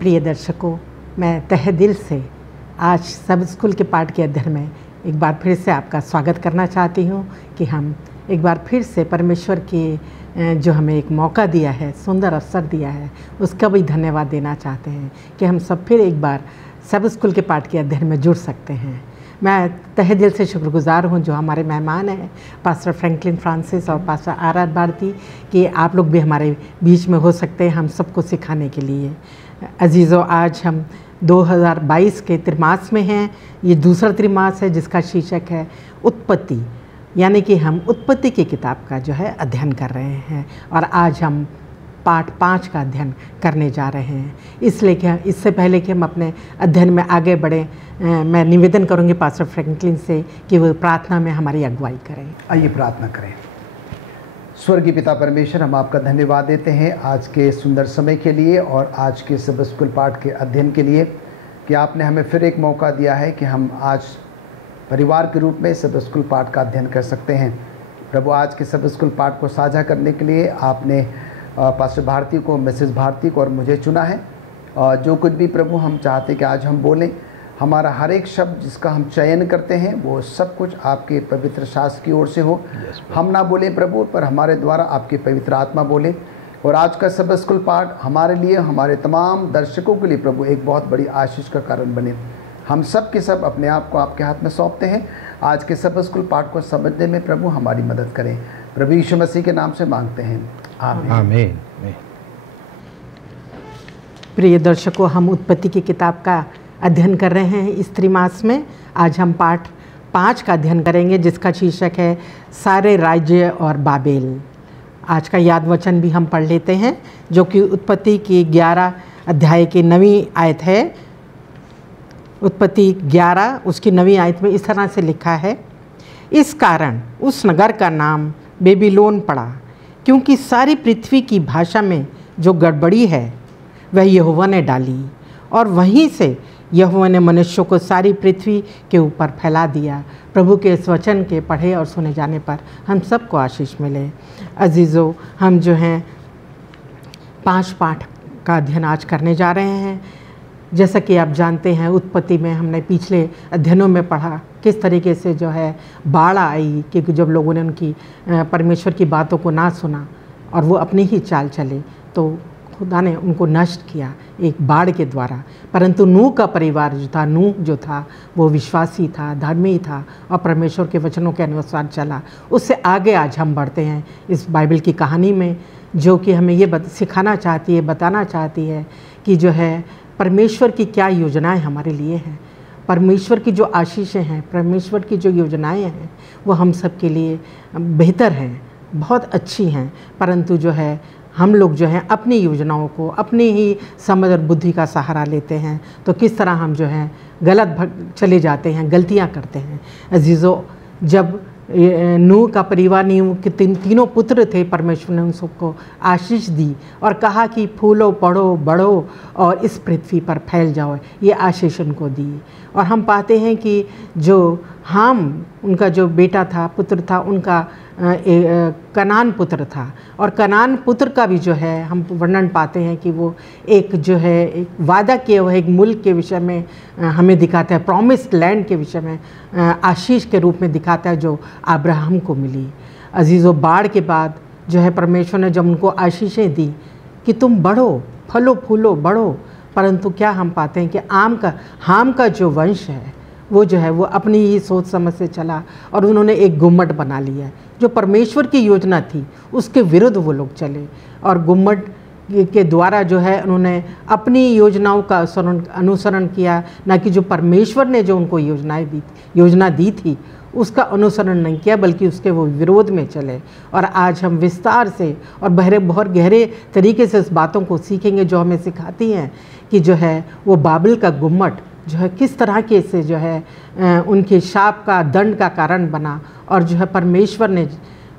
प्रिय दर्शकों, मैं तहे दिल से आज सब स्कूल के पाठ के अध्ययन में एक बार फिर से आपका स्वागत करना चाहती हूँ कि हम एक बार फिर से परमेश्वर के जो हमें एक मौका दिया है, सुंदर अवसर दिया है, उसका भी धन्यवाद देना चाहते हैं कि हम सब फिर एक बार सब स्कूल के पाठ के अध्ययन में जुड़ सकते हैं। मैं तहे दिल से शुक्रगुजार हूँ जो हमारे मेहमान हैं, पास्टर फ्रैंकलिन फ्रांसिस और पास्टर आर भारती, कि आप लोग भी हमारे बीच में हो सकते हैं हम सबको सिखाने के लिए। अजीज़ों, आज हम 2022 के त्रिमास में हैं। ये दूसरा त्रिमास है जिसका शीर्षक है उत्पत्ति, यानी कि हम उत्पत्ति की किताब का जो है अध्ययन कर रहे हैं और आज हम पाठ 5 का अध्ययन करने जा रहे हैं। इसलिए कि इससे पहले कि हम अपने अध्ययन में आगे बढ़ें, मैं निवेदन करूंगी पास्टर फ्रैंकलिन से कि वो प्रार्थना में हमारी अगुवाई करें। आइए प्रार्थना करें। स्वर्गीय पिता परमेश्वर, हम आपका धन्यवाद देते हैं आज के सुंदर समय के लिए और आज के सब स्कूल पाठ के अध्ययन के लिए कि आपने हमें फिर एक मौका दिया है कि हम आज परिवार के रूप में सब स्कूल पाठ का अध्ययन कर सकते हैं। प्रभु, आज के सब स्कूल पाठ को साझा करने के लिए आपने पास्टर भारती को, मिसेस भारती को और मुझे चुना है। जो कुछ भी प्रभु हम चाहते कि आज हम बोलें, हमारा हर एक शब्द जिसका हम चयन करते हैं वो सब कुछ आपके पवित्र शास्त्र की ओर से हो। हम ना बोलें प्रभु, पर हमारे द्वारा आपकी पवित्र आत्मा बोले। और आज का सब स्कूल पाठ हमारे लिए, हमारे तमाम दर्शकों के लिए प्रभु एक बहुत बड़ी आशीष का कारण बने। हम सब के सब अपने आप को आपके हाथ में सौंपते हैं। आज के सब स्कूल पाठ को समझने में प्रभु हमारी मदद करें। प्रभु यीशु मसीह के नाम से मांगते हैं, आमीन। आमीन। प्रिय दर्शकों, हम उत्पत्ति की किताब का अध्ययन कर रहे हैं इस त्रिमास में। आज हम पाठ 5 का अध्ययन करेंगे जिसका शीर्षक है सारे राज्य और बाबेल। आज का याद वचन भी हम पढ़ लेते हैं जो कि उत्पत्ति की 11 अध्याय की 9वीं आयत है। उत्पत्ति 11 उसकी 9वीं आयत में इस तरह से लिखा है, इस कारण उस नगर का नाम बेबीलोन पड़ा, क्योंकि सारी पृथ्वी की भाषा में जो गड़बड़ी है वह यहोवा ने डाली, और वहीं से यहोवा ने मनुष्यों को सारी पृथ्वी के ऊपर फैला दिया। प्रभु के इस वचन के पढ़े और सुने जाने पर हम सबको आशीष मिले। अजीज़ों, हम जो हैं 5 पाठ का अध्ययन आज करने जा रहे हैं। जैसा कि आप जानते हैं, उत्पत्ति में हमने पिछले अध्ययनों में पढ़ा किस तरीके से जो है बाढ़ आई, क्योंकि जब लोगों ने उनकी परमेश्वर की बातों को ना सुना और वो अपनी ही चाल चले तो खुदा ने उनको नष्ट किया एक बाढ़ के द्वारा। परंतु नूह का परिवार जो था वो विश्वासी था, धर्मी था और परमेश्वर के वचनों के अनुसार चला। उससे आगे आज हम बढ़ते हैं इस बाइबल की कहानी में, जो कि हमें ये सिखाना चाहती है, बताना चाहती है कि जो है परमेश्वर की क्या योजनाएं हमारे लिए हैं। परमेश्वर की जो आशीषें हैं, परमेश्वर की जो योजनाएं हैं वो हम सब के लिए बेहतर हैं, बहुत अच्छी हैं। परंतु जो है हम लोग जो हैं अपनी योजनाओं को, अपनी ही समझ और बुद्धि का सहारा लेते हैं तो किस तरह हम जो हैं गलत चले जाते हैं, गलतियां करते हैं। अजीज़ों, जब नूह का परिवार, नूह के तीनों पुत्र थे, परमेश्वर ने उन सबको आशीष दी और कहा कि फूलो, पढ़ो, बढ़ो और इस पृथ्वी पर फैल जाओ। ये आशीष उनको दी। और हम पाते हैं कि जो उनका जो बेटा था, पुत्र था, उनका कनान पुत्र था। और कनान पुत्र का भी जो है हम वर्णन पाते हैं कि वो एक जो है एक वादा किया हुआ एक मुल्क के विषय में हमें दिखाता है, प्रॉमिस्ड लैंड के विषय में आशीष के रूप में दिखाता है जो अब्राहम को मिली। अजीज़ों, बाढ़ के बाद जो है परमेश्वर ने जब उनको आशीषें दी कि तुम बढ़ो, फलो फूलो, बढ़ो, परंतु क्या हम पाते हैं कि हाम का जो वंश है वो जो है वो अपनी ही सोच समझ से चला और उन्होंने एक गुम्मट बना लिया। जो परमेश्वर की योजना थी उसके विरुद्ध वो लोग चले और गुम्मट के द्वारा जो है उन्होंने अपनी योजनाओं का अनुसरण किया, ना कि जो परमेश्वर ने जो उनको योजना दी थी उसका अनुसरण नहीं किया, बल्कि उसके वो विरोध में चले। और आज हम विस्तार से और बहुत गहरे तरीके से उस बातों को सीखेंगे जो हमें सिखाती हैं कि जो है वो बाबिल का गुम्मट जो है किस तरह के से जो है उनके शाप का, दंड का कारण बना। और जो है परमेश्वर ने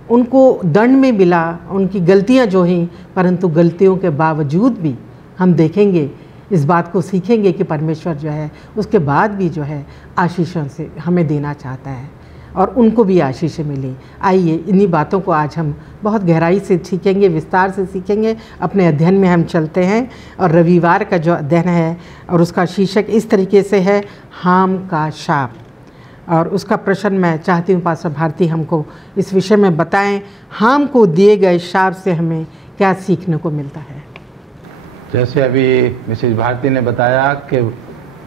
उनको दंड में मिला, उनकी गलतियां जो हैं, परंतु गलतियों के बावजूद भी हम देखेंगे, इस बात को सीखेंगे कि परमेश्वर जो है उसके बाद भी जो है आशीषों से हमें देना चाहता है। और उनको भी आशीष मिले। आइए इन्हीं बातों को आज हम बहुत गहराई से सीखेंगे, विस्तार से सीखेंगे। अपने अध्ययन में हम चलते हैं और रविवार का जो अध्ययन है और उसका शीर्षक इस तरीके से है, हाम का शाप। और उसका प्रश्न मैं चाहती हूँ पास्टर भारती हमको इस विषय में बताएं, हाम को दिए गए शाप से हमें क्या सीखने को मिलता है। जैसे अभी मिसेज भारती ने बताया कि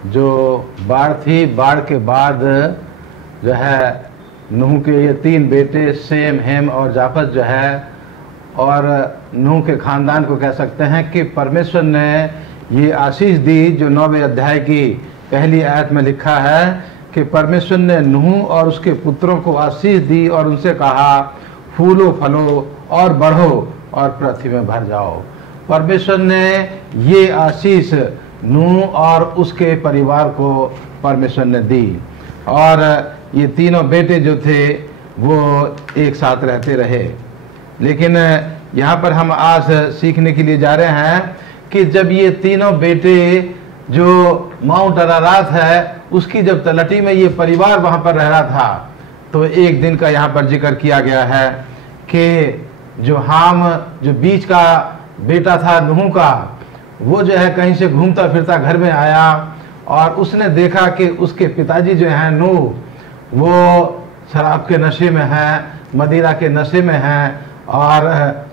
जो बाढ़ थी, बाढ़ के बाद जो है नूह के ये 3 बेटे सेम, हेम और जाफत जो है, और नूह के ख़ानदान को कह सकते हैं कि परमेश्वर ने ये आशीष दी जो 9वें अध्याय की पहली आयत में लिखा है कि परमेश्वर ने नूह और उसके पुत्रों को आशीष दी और उनसे कहा, फूलो फलो और बढ़ो और पृथ्वी में भर जाओ। परमेश्वर ने ये आशीष नूह और उसके परिवार को परमेश्वर ने दी, और ये तीनों बेटे जो थे वो एक साथ रहते रहे। लेकिन यहाँ पर हम आज सीखने के लिए जा रहे हैं कि जब ये तीनों बेटे जो माउंट अरारात है उसकी जब तलहटी में ये परिवार वहाँ पर रह रहा था, तो एक दिन का यहाँ पर जिक्र किया गया है कि जो हाम, जो बीच का बेटा था नूह का, वो जो है कहीं से घूमता फिरता घर में आया और उसने देखा कि उसके पिताजी जो हैं नूह, वो शराब के नशे में हैं, मदिरा के नशे में हैं और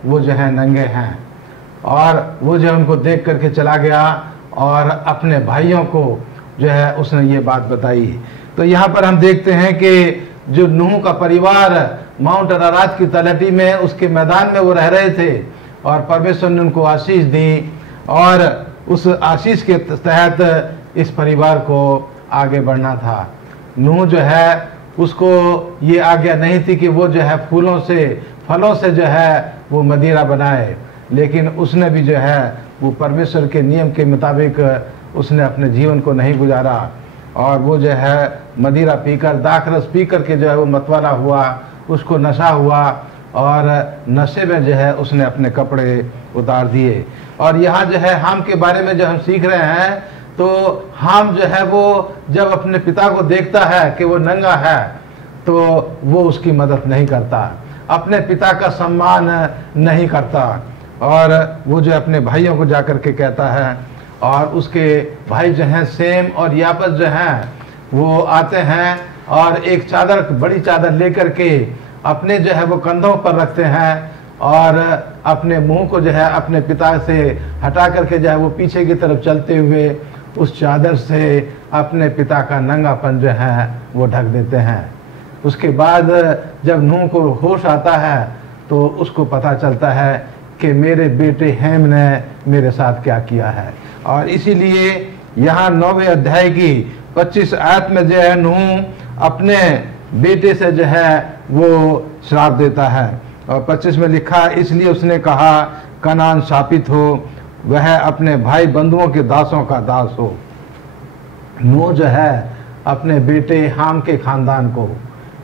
वो जो है नंगे हैं। और वो जो है उनको देख करके चला गया और अपने भाइयों को जो है उसने ये बात बताई। तो यहाँ पर हम देखते हैं कि जो नूह का परिवार माउंट अरारात की तलहटी में, उसके मैदान में वो रह रहे थे और परमेश्वर ने उनको आशीष दी, और उस आशीष के तहत इस परिवार को आगे बढ़ना था। नूह जो है उसको ये आज्ञा नहीं थी कि वो जो है फूलों से, फलों से जो है वो मदिरा बनाए, लेकिन उसने भी जो है वो परमेश्वर के नियम के मुताबिक उसने अपने जीवन को नहीं गुजारा, और वो जो है मदिरा पीकर, दाखरस पी कर के जो है वो मतवाला हुआ, उसको नशा हुआ, और नशे में जो है उसने अपने कपड़े उतार दिए। और यहाँ जो है हाम के बारे में जो हम सीख रहे हैं, तो हाम जो है वो जब अपने पिता को देखता है कि वो नंगा है, तो वो उसकी मदद नहीं करता, अपने पिता का सम्मान नहीं करता, और वो जो अपने भाइयों को जाकर के कहता है, और उसके भाई जो हैं सेम और यापत जो हैं वो आते हैं और एक चादर, बड़ी चादर लेकर के अपने जो है वो कंधों पर रखते हैं और अपने मुंह को जो है अपने पिता से हटा करके जो है वो पीछे की तरफ चलते हुए उस चादर से अपने पिता का नंगापन जो है वो ढक देते हैं। उसके बाद जब नूह को होश आता है तो उसको पता चलता है कि मेरे बेटे हेम ने मेरे साथ क्या किया है, और इसीलिए यहाँ 9वें अध्याय की 25 आयत में जो है नूह अपने बेटे से जो है वो श्राप देता है, और 25 में लिखा, इसलिए उसने कहा, कनान शापित हो, वह अपने भाई बंधुओं के दासों का दास हो। नूह जो है अपने बेटे हाम के खानदान को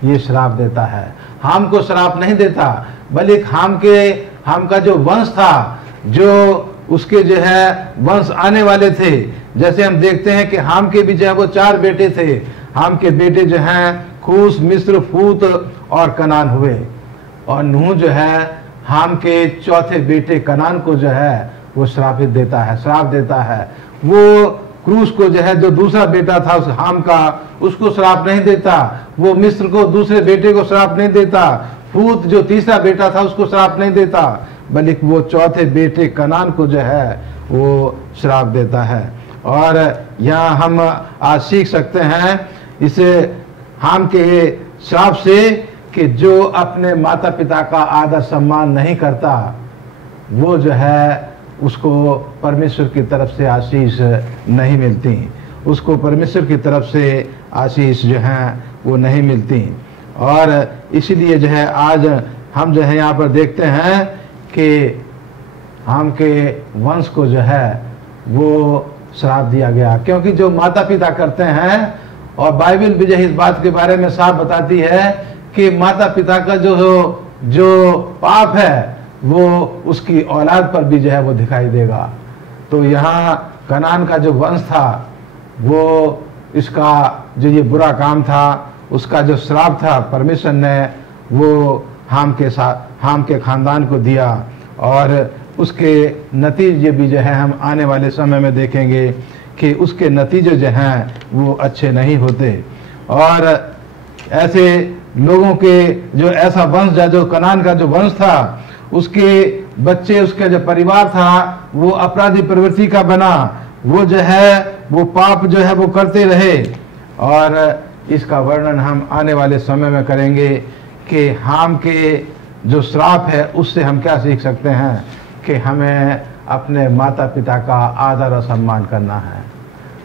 ये श्राप देता है। हाम को श्राप नहीं देता, बल्कि हाम का जो वंश था, जो उसके जो है वंश आने वाले थे। जैसे हम देखते हैं कि हाम के भी जो है वो 4 बेटे थे। हाम के बेटे जो हैं खूस, मिस्र, फूत और कनान हुए, और नूह जो है हाम के चौथे बेटे कनान को जो है वो श्राप देता है। वो क्रूस को जो है जो दूसरा बेटा था उस हाम का, उसको श्राप नहीं देता। वो मिस्र को, दूसरे बेटे को श्राप नहीं देता। फूत जो तीसरा बेटा था उसको श्राप नहीं देता, बल्कि वो चौथे बेटे कनान को जो है वो श्राप देता है। और यहाँ हम आज सीख सकते हैं इसे हाम के श्राप से कि जो अपने माता पिता का आदर सम्मान नहीं करता, वो जो है उसको परमेश्वर की तरफ से आशीष नहीं मिलती, उसको परमेश्वर की तरफ से आशीष जो है वो नहीं मिलती। और इसीलिए जो है आज हम जो है यहाँ पर देखते हैं कि हाम के वंश को जो है वो श्राप दिया गया, क्योंकि जो माता पिता करते हैं, और बाइबल भी जो इस बात के बारे में साफ बताती है कि माता पिता का जो पाप है वो उसकी औलाद पर भी जो है वो दिखाई देगा। तो यहाँ कनान का जो वंश था, वो इसका जो ये बुरा काम था उसका जो श्राप था परमेश्वर ने वो हाम के ख़ानदान को दिया, और उसके नतीजे भी जो है हम आने वाले समय में देखेंगे कि उसके नतीजे जो हैं वो अच्छे नहीं होते। और ऐसे लोगों के जो ऐसा वंश जो कनान का जो वंश था, उसके बच्चे, उसका जो परिवार था वो अपराधी प्रवृत्ति का बना, वो जो है वो पाप जो है वो करते रहे। और इसका वर्णन हम आने वाले समय में करेंगे कि हाम के जो श्राप है उससे हम क्या सीख सकते हैं कि हमें अपने माता पिता का आदर और सम्मान करना है।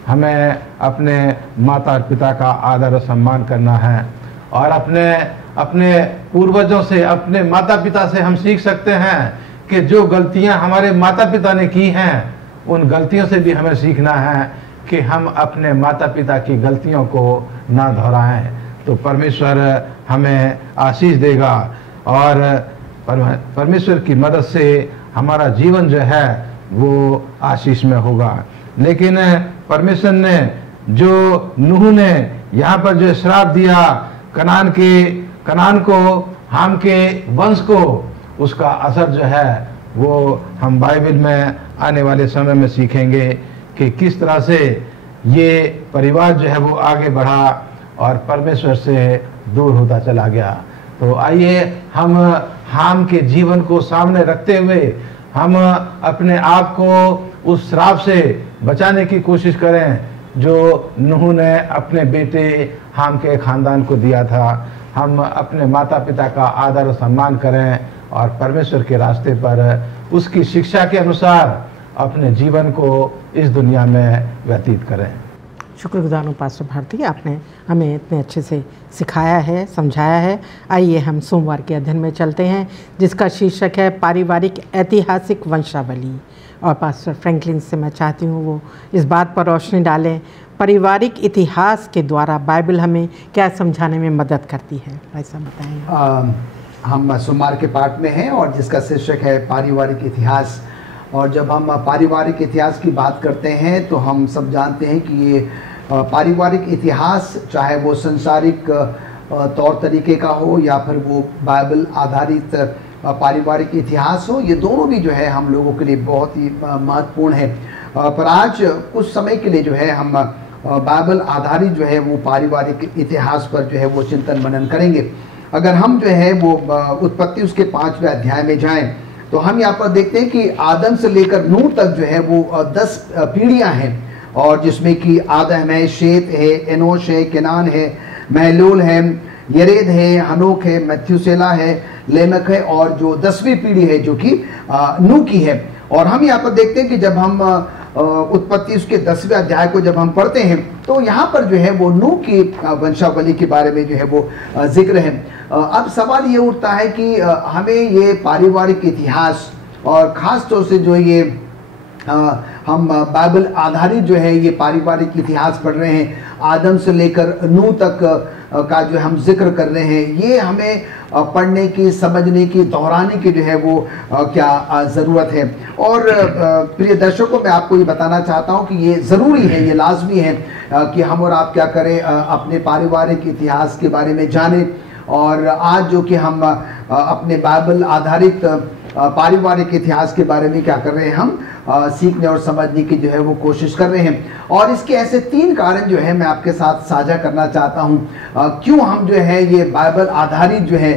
हमें अपने माता पिता का आदर और सम्मान करना है, और अपने पूर्वजों से, अपने माता पिता से हम सीख सकते हैं कि जो गलतियां हमारे माता पिता ने की हैं, उन गलतियों से भी हमें सीखना है कि हम अपने माता पिता की गलतियों को ना दोहराएं। तो परमेश्वर हमें आशीष देगा, और परमेश्वर की मदद से हमारा जीवन जो है वो आशीष में होगा। लेकिन परमेश्वर ने जो नूह ने यहाँ पर जो श्राप दिया कनान को, हाम के वंश को, उसका असर जो है वो हम बाइबल में आने वाले समय में सीखेंगे कि किस तरह से ये परिवार जो है वो आगे बढ़ा और परमेश्वर से दूर होता चला गया। तो आइए हम हाम के जीवन को सामने रखते हुए हम अपने आप को उस श्राप से बचाने की कोशिश करें जो नूह ने अपने बेटे हाम के ख़ानदान को दिया था। हम अपने माता पिता का आदर और सम्मान करें और परमेश्वर के रास्ते पर उसकी शिक्षा के अनुसार अपने जीवन को इस दुनिया में व्यतीत करें। शुक्रगुजार हूँ पास्टर भारती, आपने हमें इतने अच्छे से सिखाया है, समझाया है। आइए हम सोमवार के अध्ययन में चलते हैं जिसका शीर्षक है पारिवारिक ऐतिहासिक वंशावली। और पास्टर फ्रैंकलिन से मैं चाहती हूँ वो इस बात पर रोशनी डालें, पारिवारिक इतिहास के द्वारा बाइबल हमें क्या समझाने में मदद करती है, ऐसा बताएंगे। हम सोमवार के पाठ में हैं और जिसका शीर्षक है पारिवारिक इतिहास। और जब हम पारिवारिक इतिहास की बात करते हैं तो हम सब जानते हैं कि ये पारिवारिक इतिहास चाहे वो संसारिक तौर तरीके का हो या फिर वो बाइबल आधारित पारिवारिक इतिहास हो, ये दोनों भी जो है हम लोगों के लिए बहुत ही महत्वपूर्ण है। पर आज कुछ समय के लिए जो है हम बाइबल आधारित जो है वो पारिवारिक इतिहास पर जो है वो चिंतन मनन करेंगे। अगर हम जो है वो उत्पत्ति उसके 5वें अध्याय में जाएं तो हम यहाँ पर देखते हैं कि आदम से लेकर नूह तक जो है वो 10 पीढ़ियाँ हैं, और जिसमें कि आदम है, शेत है, एनोश है, केनान है, महलूल है, यरेद है, हनोक है, मथुसेला है, लेमक है, और जो 10वीं पीढ़ी है जो कि नूह की है। और हम यहाँ पर देखते हैं कि जब हम उत्पत्ति उसके 10वें अध्याय को जब हम पढ़ते हैं तो यहाँ पर जो है वो नूह की वंशावली के बारे में जो है वो जिक्र है। अब सवाल ये उठता है कि हमें ये पारिवारिक इतिहास और ख़ास तौर से जो ये हम बाइबल आधारित जो है ये पारिवारिक इतिहास पढ़ रहे हैं, आदम से लेकर नूह तक का जो हम जिक्र कर रहे हैं, ये हमें पढ़ने की, समझने की, दोहराने की जो है वो क्या ज़रूरत है। और प्रिय दर्शकों, मैं आपको ये बताना चाहता हूँ कि ये ज़रूरी है, ये लाजमी है कि हम और आप क्या करें, अपने पारिवारिक इतिहास के बारे में जानें। और आज जो कि हम अपने बाइबल आधारित पारिवारिक इतिहास के बारे में क्या कर रहे हैं, हम सीखने और समझने की जो है वो कोशिश कर रहे हैं। और इसके ऐसे 3 कारण जो है मैं आपके साथ साझा करना चाहता हूँ क्यों हम जो है ये बाइबल आधारित जो है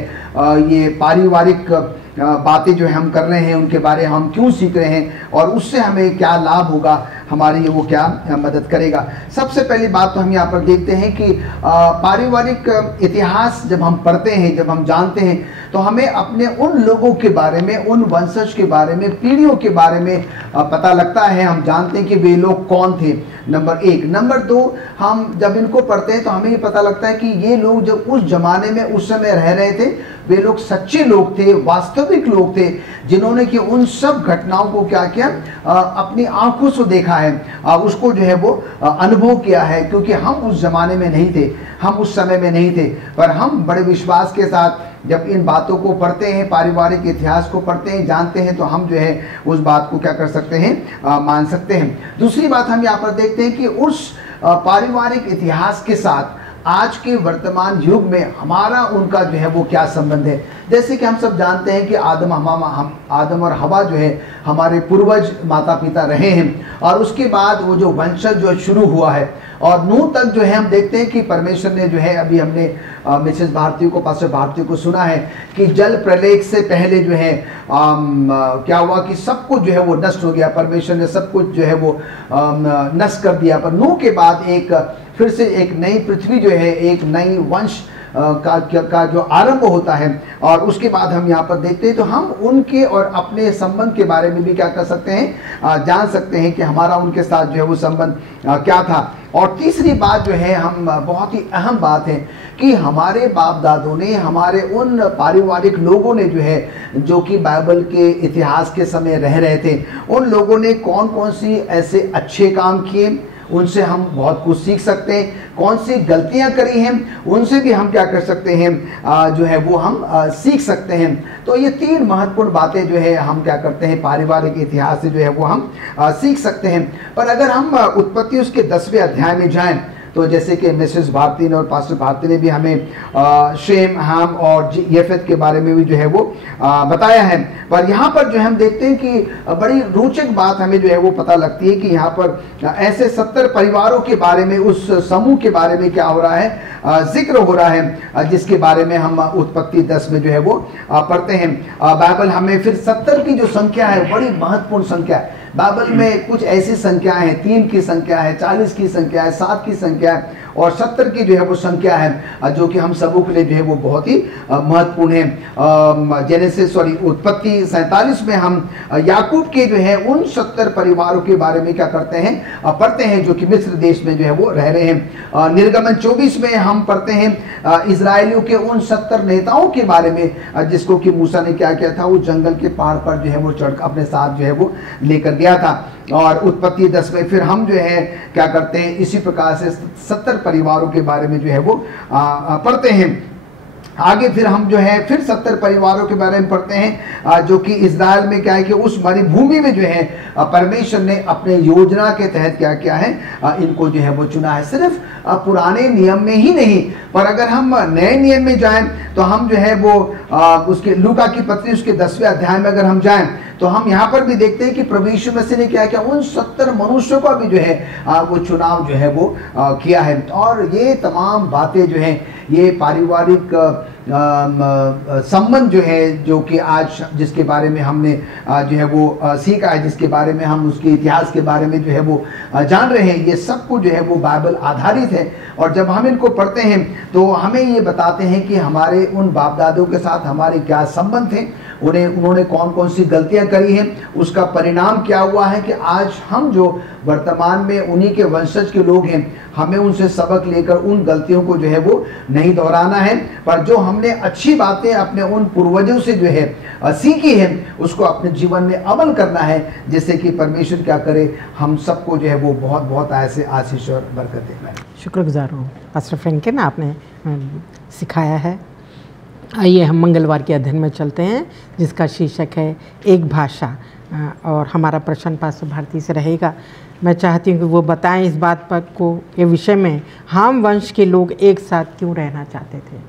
ये पारिवारिक बातें जो है हम कर रहे हैं, उनके बारे में हम क्यों सीख रहे हैं और उससे हमें क्या लाभ होगा, हमारे लिए वो क्या मदद करेगा। सबसे पहली बात तो हम यहाँ पर देखते हैं कि पारिवारिक इतिहास जब हम पढ़ते हैं, जब हम जानते हैं, तो हमें अपने उन लोगों के बारे में, उन वंशज के बारे में, पीढ़ियों के बारे में पता लगता है। हम जानते हैं कि वे लोग कौन थे, नंबर 1। नंबर 2, हम जब इनको पढ़ते हैं तो हमें ये पता लगता है कि ये लोग जब उस जमाने में, उस समय रह रहे थे, वे लोग सच्चे लोग थे, वास्तविक लोग थे, जिन्होंने कि उन सब घटनाओं को क्या किया, अपनी आंखों से देखा है, उसको जो है वो अनुभव किया है। क्योंकि हम उस जमाने में नहीं थे, हम उस समय में नहीं थे, पर हम बड़े विश्वास के साथ जब इन बातों को पढ़ते हैं, पारिवारिक इतिहास को पढ़ते हैं, जानते हैं, तो हम जो है उस बात को क्या कर सकते हैं, मान सकते हैं। दूसरी बात हम यहाँ पर देखते हैं कि उस पारिवारिक इतिहास के साथ आज के वर्तमान युग में हमारा उनका जो है वो क्या संबंध है। जैसे कि हम सब जानते हैं कि आदम और हवा जो है हमारे पूर्वज माता पिता रहे हैं, और उसके बाद वो जो वंशज जो शुरू हुआ है और नूह तक जो है हम देखते हैं कि परमेश्वर ने जो है, अभी हमने मिसेस भारती को, पास्टर भारती को सुना है कि जल प्रलय से पहले जो है क्या हुआ कि सब कुछ जो है वो नष्ट हो गया, परमेश्वर ने सब कुछ जो है वो नष्ट कर दिया। पर नूह के बाद फिर से एक नई पृथ्वी जो है, एक नई वंश का जो आरंभ होता है, और उसके बाद हम यहाँ पर देखते हैं तो हम उनके और अपने संबंध के बारे में भी क्या कर सकते हैं, जान सकते हैं कि हमारा उनके साथ जो है वो संबंध क्या था। और तीसरी बात जो है, हम बहुत ही अहम बात है कि हमारे बाप दादों ने, हमारे उन पारिवारिक लोगों ने जो है, जो कि बाइबल के इतिहास के समय रह रहे थे, उन लोगों ने कौन कौन सी ऐसे अच्छे काम किए, उनसे हम बहुत कुछ सीख सकते हैं। कौन सी गलतियां करी हैं, उनसे भी हम क्या कर सकते हैं, जो है वो हम सीख सकते हैं। तो ये 3 महत्वपूर्ण बातें जो है हम क्या करते हैं, पारिवारिक इतिहास से जो है वो हम सीख सकते हैं। पर अगर हम उत्पत्ति उसके 10वें अध्याय में जाएं, तो जैसे कि मिसेस भारती ने और पास्टर भारती ने भी हमें शेम, हाम और येफेत के बारे में भी जो है वो बताया है। पर यहाँ पर जो हम देखते हैं कि बड़ी रोचक बात हमें जो है वो पता लगती है कि यहाँ पर ऐसे 70 परिवारों के बारे में, उस समूह के बारे में क्या हो रहा है, जिक्र हो रहा है, जिसके बारे में हम उत्पत्ति 10 में जो है वो पढ़ते हैं। बाइबल हमें फिर 70 की जो संख्या है, बड़ी महत्वपूर्ण संख्या है। बाइबल में कुछ ऐसी संख्याएं हैं, 3 की संख्या है, 40 की संख्या है, 7 की संख्या है और 70 की जो है वो संख्या है, जो कि हम सबों के लिए जो है वो बहुत ही महत्वपूर्ण है। उत्पत्ति 47 में हम याकूब के जो है उन 70 परिवारों के बारे में क्या करते हैं, पढ़ते हैं, जो कि मिस्र देश में जो है वो रह रहे हैं। निर्गमन 24 में हम पढ़ते हैं इजरायलियों के उन 70 नेताओं के बारे में, जिसको कि मूसा ने क्या किया था, वो जंगल के पहाड़ पर जो है वो चढ़ अपने साथ जो है वो लेकर गया था। और उत्पत्ति 10 में फिर हम जो है क्या करते हैं, इसी प्रकार से 70 परिवारों के बारे में जो है वो पढ़ते हैं। आगे फिर हम जो है फिर 70 परिवारों के बारे में पढ़ते हैं, जो कि इज़राइल में क्या है कि उस मरुभूमि में जो है परमेश्वर ने अपने योजना के तहत क्या किया है, इनको जो है वो चुना है। सिर्फ पुराने नियम में ही नहीं, पर अगर हम नए नियम में जाएं तो हम जो है वो उसके लूका की पत्री उसके 10वें अध्याय में अगर हम जाएं तो हम यहाँ पर भी देखते हैं कि प्रभु यीशु मसीह ने क्या किया, उन 70 मनुष्यों का भी जो है वो चुनाव जो है वो किया है। और ये तमाम बातें जो हैं, ये पारिवारिक संबंध जो है, जो कि आज जिसके बारे में हमने जो है वो सीखा है, जिसके बारे में हम उसके इतिहास के बारे में जो है वो जान रहे हैं, ये सब कुछ जो है वो बाइबल आधारित है। और जब हम इनको पढ़ते हैं तो हमें ये बताते हैं कि हमारे उन बाप दादों के साथ हमारे क्या संबंध थे, उन्होंने कौन कौन सी गलतियां करी हैं, उसका परिणाम क्या हुआ है कि आज हम जो वर्तमान में उन्हीं के वंशज के लोग हैं, हमें उनसे सबक लेकर उन गलतियों को जो है वो नहीं दोहराना है, पर जो हमने अच्छी बातें अपने उन पूर्वजों से जो है सीखी है, उसको अपने जीवन में अमल करना है, जिससे कि परमेश्वर क्या करे, हम सबको जो है वो बहुत बहुत ऐसे आशीष और बरकत देना है। शुक्रगुजार हूँ पास्टर फ्रैंकलिन, आपने सिखाया है। आइए हम मंगलवार के अध्ययन में चलते हैं, जिसका शीर्षक है एक भाषा, और हमारा प्रश्न पास्टर भारती से रहेगा। मैं चाहती हूँ कि वो बताएं इस बात पर को ये विषय में, हाम वंश के लोग एक साथ क्यों रहना चाहते थे।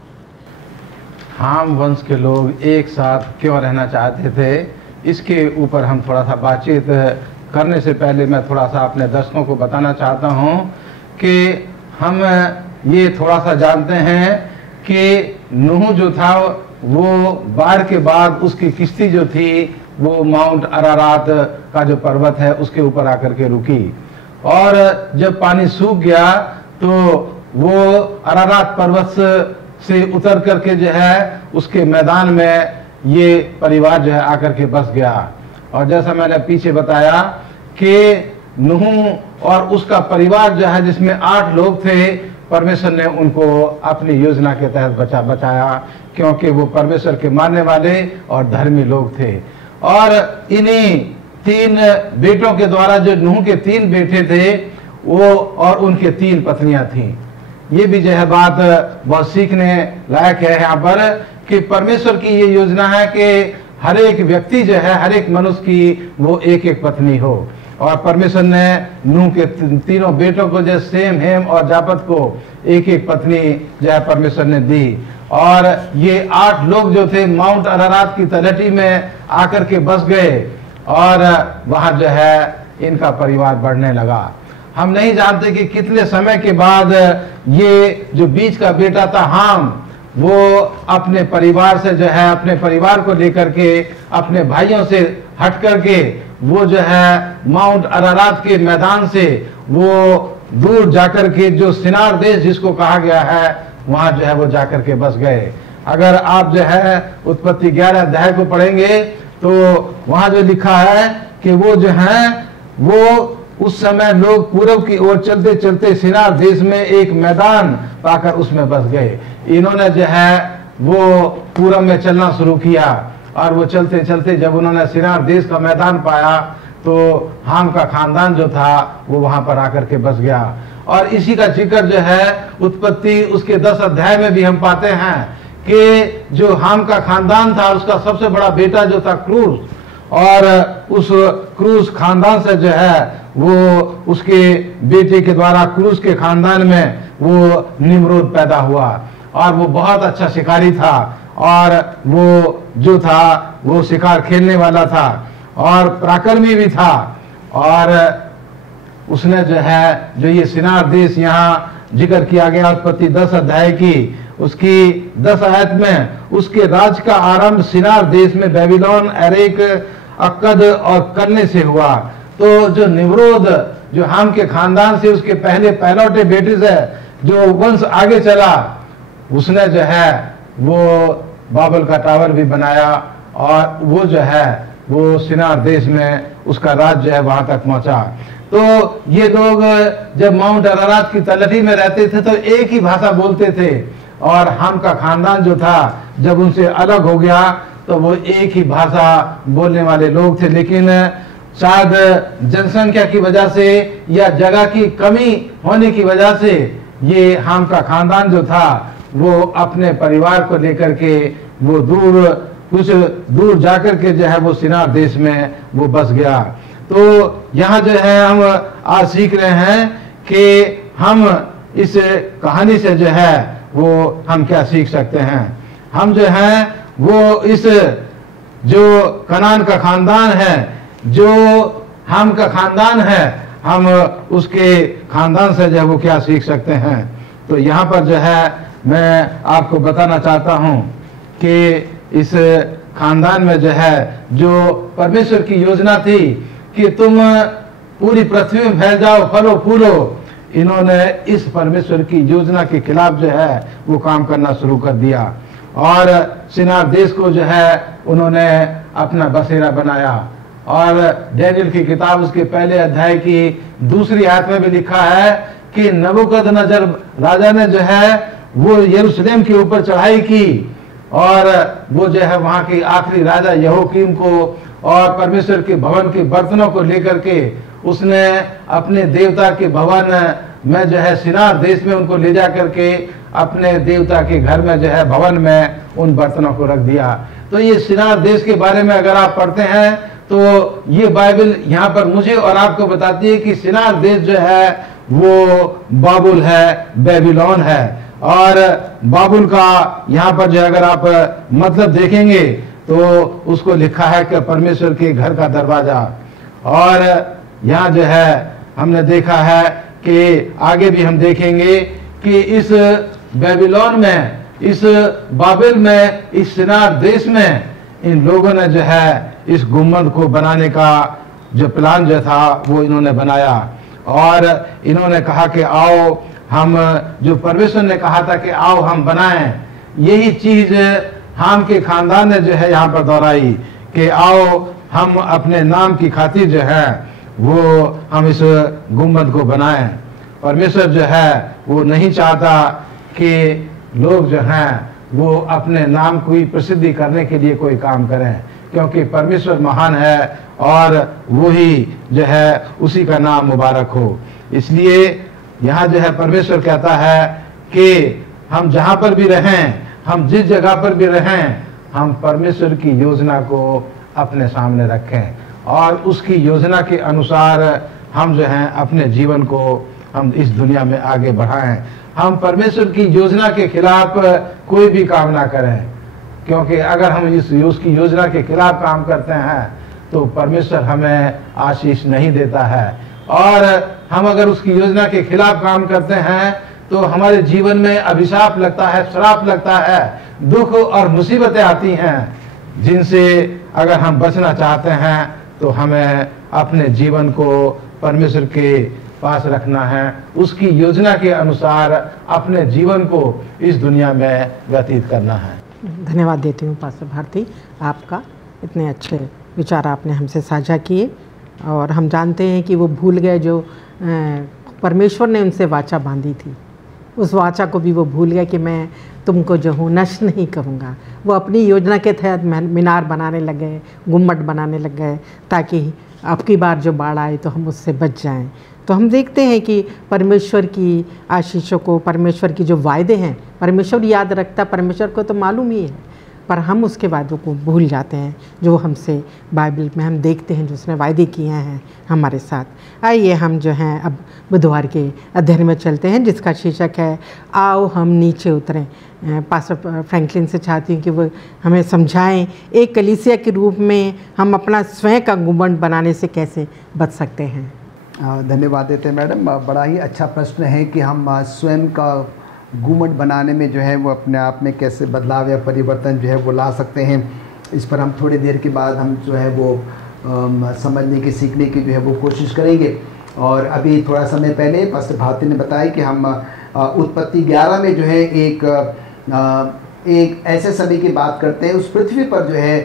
हाम वंश के लोग एक साथ क्यों रहना चाहते थे, इसके ऊपर हम थोड़ा सा बातचीत करने से पहले मैं थोड़ा सा अपने दर्शकों को बताना चाहता हूँ कि हम ये थोड़ा सा जानते हैं कि नूह जो था वो बाढ़ के बाद उसकी किश्ती जो थी वो माउंट अरारात का जो पर्वत है उसके ऊपर आकर के रुकी, और जब पानी सूख गया तो वो अरारात पर्वत से उतर करके जो है उसके मैदान में ये परिवार जो है आकर के बस गया। और जैसा मैंने पीछे बताया कि नूह और उसका परिवार जो है, जिसमें 8 लोग थे, परमेश्वर ने उनको अपनी योजना के तहत बचाया, क्योंकि वो परमेश्वर के मानने वाले और धर्मी लोग थे। और इन्हीं 3 बेटों के द्वारा, जो नूह के 3 बेटे थे वो, और उनके 3 पत्नियां थीं। ये भी जो है बात बहुत सीखने लायक है यहाँ पर, कि परमेश्वर की ये योजना है कि हर एक व्यक्ति जो है, हर एक मनुष्य की वो एक एक पत्नी हो। और परमेश्वर ने नूह के तीनों बेटों को जो सेम, हेम और जापत को एक एक पत्नी जो है परमेश्वर ने दी। और ये 8 लोग जो थे माउंट अरारात की तलहटी में आकर के बस गए और वहां जो है इनका परिवार बढ़ने लगा। हम नहीं जानते कि कितने समय के बाद ये जो बीच का बेटा था हाम, वो अपने परिवार से जो है, अपने परिवार को लेकर के, अपने भाइयों से हट करके वो जो है माउंट अरारात के मैदान से वो दूर जाकर के जो सिनार देश जिसको कहा गया है वहां जो है वो जाकर के बस गए। अगर आप जो है उत्पत्ति 11 अध्याय को पढ़ेंगे तो वहां जो लिखा है कि वो जो है वो उस समय लोग पूर्व की ओर चलते चलते सिनार देश में एक मैदान पाकर उसमें बस गए। इन्होंने जो है वो पूर्व में चलना शुरू किया और वो चलते चलते जब उन्होंने सिनार देश का मैदान पाया तो हाम का खानदान जो था वो वहां पर आकर के बस गया। और इसी का जिक्र जो है उत्पत्ति उसके 10 अध्याय में भी हम पाते हैं कि जो हाम का खानदान था उसका सबसे बड़ा बेटा जो था क्रूस, और उस क्रूस खानदान से जो है वो उसके बेटे के द्वारा क्रूस के खानदान में वो निम्रोद पैदा हुआ और वो बहुत अच्छा शिकारी था और वो जो था वो शिकार खेलने वाला था और पराक्रमी भी था। और उसने जो है जो ये सिनार देश यहाँ जिक्र किया गया उत्पत्ति 10 अध्याय की उसकी 10 आयत में, उसके राज का आरंभ सिनार देश में बेबीलोन, एरेक, अक्कद और कन्ने से हुआ। तो जो निम्रोद जो हाम के खानदान से उसके पहले पहलौठे बेटे से जो वंश आगे चला, उसने जो है वो बाबल का टावर भी बनाया और वो जो है वो सिनार देश में उसका राज जो है वहां तक पहुंचा। तो ये लोग जब माउंट अरारात की तलहटी में रहते थे तो एक ही भाषा बोलते थे और हाम का खानदान जो था जब उनसे अलग हो गया तो वो एक ही भाषा बोलने वाले लोग थे। लेकिन शायद जनसंख्या की वजह से या जगह की कमी होने की वजह से ये हाम का खानदान जो था वो अपने परिवार को लेकर के वो कुछ दूर जाकर के जो है वो सिनार देश में वो बस गया। तो यहाँ जो है हम आज सीख रहे हैं कि हम इस कहानी से जो है वो हम क्या सीख सकते हैं। हम जो है वो इस जो कनान का खानदान है, जो हाम का खानदान है, हम उसके खानदान से जो है वो क्या सीख सकते हैं। तो यहाँ पर जो है मैं आपको बताना चाहता हूँ कि इस खानदान में जो है जो परमेश्वर की योजना थी कि तुम पूरी पृथ्वी में फैल जाओ, फलो फूलो, इन्होंने इस परमेश्वर की योजना के खिलाफ जो है वो काम करना शुरू कर दिया और सिनार देश को जो है उन्होंने अपना बसेरा बनाया। और डैनियल की किताब उसके पहले अध्याय की 2 आयत में भी लिखा है कि नबूकदनेस्सर राजा ने जो है वो यरूशलेम के ऊपर चढ़ाई की और वो जो है वहां के आखिरी राजा यहोकीम को और परमेश्वर के भवन के बर्तनों को लेकर के उसने अपने देवता के भवन में जो है सिनार देश में उनको ले जा करके अपने देवता के घर में जो है भवन में उन बर्तनों को रख दिया। तो ये सिनार देश के बारे में अगर आप पढ़ते हैं तो ये बाइबल यहाँ पर मुझे और आपको बताती है कि सिनार देश जो है वो बाबुल है, बेबीलोन है। और बाबुल का यहाँ पर जो अगर आप मतलब देखेंगे तो उसको लिखा है कि परमेश्वर के घर का दरवाजा। और यहाँ जो है हमने देखा है कि आगे भी हम देखेंगे कि इस बेबीलोन में, इस बाबिल में, इस सिनार देश में इन लोगों ने जो है इस गुम्बद को बनाने का जो प्लान जो था वो इन्होंने बनाया और इन्होंने कहा कि आओ हम, जो परमेश्वर ने कहा था कि आओ हम बनाएं, यही चीज हाम के खानदान ने जो है यहाँ पर दोहराई कि आओ हम अपने नाम की खातिर जो है वो हम इस गुम्बद को बनाएं। परमेश्वर जो है वो नहीं चाहता कि लोग जो हैं वो अपने नाम की प्रसिद्धि करने के लिए कोई काम करें, क्योंकि परमेश्वर महान है और वही जो है उसी का नाम मुबारक हो। इसलिए यहाँ जो है परमेश्वर कहता है कि हम जहाँ पर भी रहें, हम जिस जगह पर भी रहें, हम परमेश्वर की योजना को अपने सामने रखें और उसकी योजना के अनुसार हम जो हैं अपने जीवन को हम इस दुनिया में आगे बढ़ाएं। हम परमेश्वर की योजना के खिलाफ कोई भी काम ना करें, क्योंकि अगर हम उसकी योजना के खिलाफ काम करते हैं तो परमेश्वर हमें आशीष नहीं देता है, और हम अगर उसकी योजना के खिलाफ काम करते हैं तो हमारे जीवन में अभिशाप लगता है, श्राप लगता है, दुख और मुसीबतें आती हैं, जिनसे अगर हम बचना चाहते हैं तो हमें अपने जीवन को परमेश्वर के पास रखना है, उसकी योजना के अनुसार अपने जीवन को इस दुनिया में व्यतीत करना है। धन्यवाद देती हूँ पास्टर भारती, आपका इतने अच्छे विचार आपने हमसे साझा किए। और हम जानते हैं कि वो भूल गए जो परमेश्वर ने उनसे वाचा बांधी थी, उस वाचा को भी वो भूल गए कि मैं तुमको जो हूँ नष्ट नहीं करूँगा। वो अपनी योजना के तहत मीनार बनाने लग गए, गुम्बद बनाने लग गए, ताकि अब की बार जो बाढ़ आए तो हम उससे बच जाएं। तो हम देखते हैं कि परमेश्वर की आशीषों को, परमेश्वर की जो वायदे हैं, परमेश्वर याद रखता, परमेश्वर को तो मालूम ही है, पर हम उसके वादों को भूल जाते हैं जो हमसे बाइबल में हम देखते हैं जो उसने वायदे किए हैं हमारे साथ। आइए हम जो हैं अब बुधवार के अध्ययन में चलते हैं, जिसका शीर्षक है आओ हम नीचे उतरें। पास्टर फ्रैंकलिन से चाहती हूँ कि वो हमें समझाएं एक कलीसिया के रूप में हम अपना स्वयं का गुम्बद बनाने से कैसे बच सकते हैं। धन्यवाद देते हैं मैडम। बड़ा ही अच्छा प्रश्न है कि हम स्वयं का गुम्बद बनाने में जो है वो अपने आप में कैसे बदलाव या परिवर्तन जो है वो ला सकते हैं। इस पर हम थोड़ी देर के बाद हम जो है वो समझने की, सीखने की जो है वो कोशिश करेंगे। और अभी थोड़ा समय पहले पास्टर भारती ने बताया कि हम उत्पत्ति 11 में जो है एक ऐसे समय की बात करते हैं उस पृथ्वी पर जो है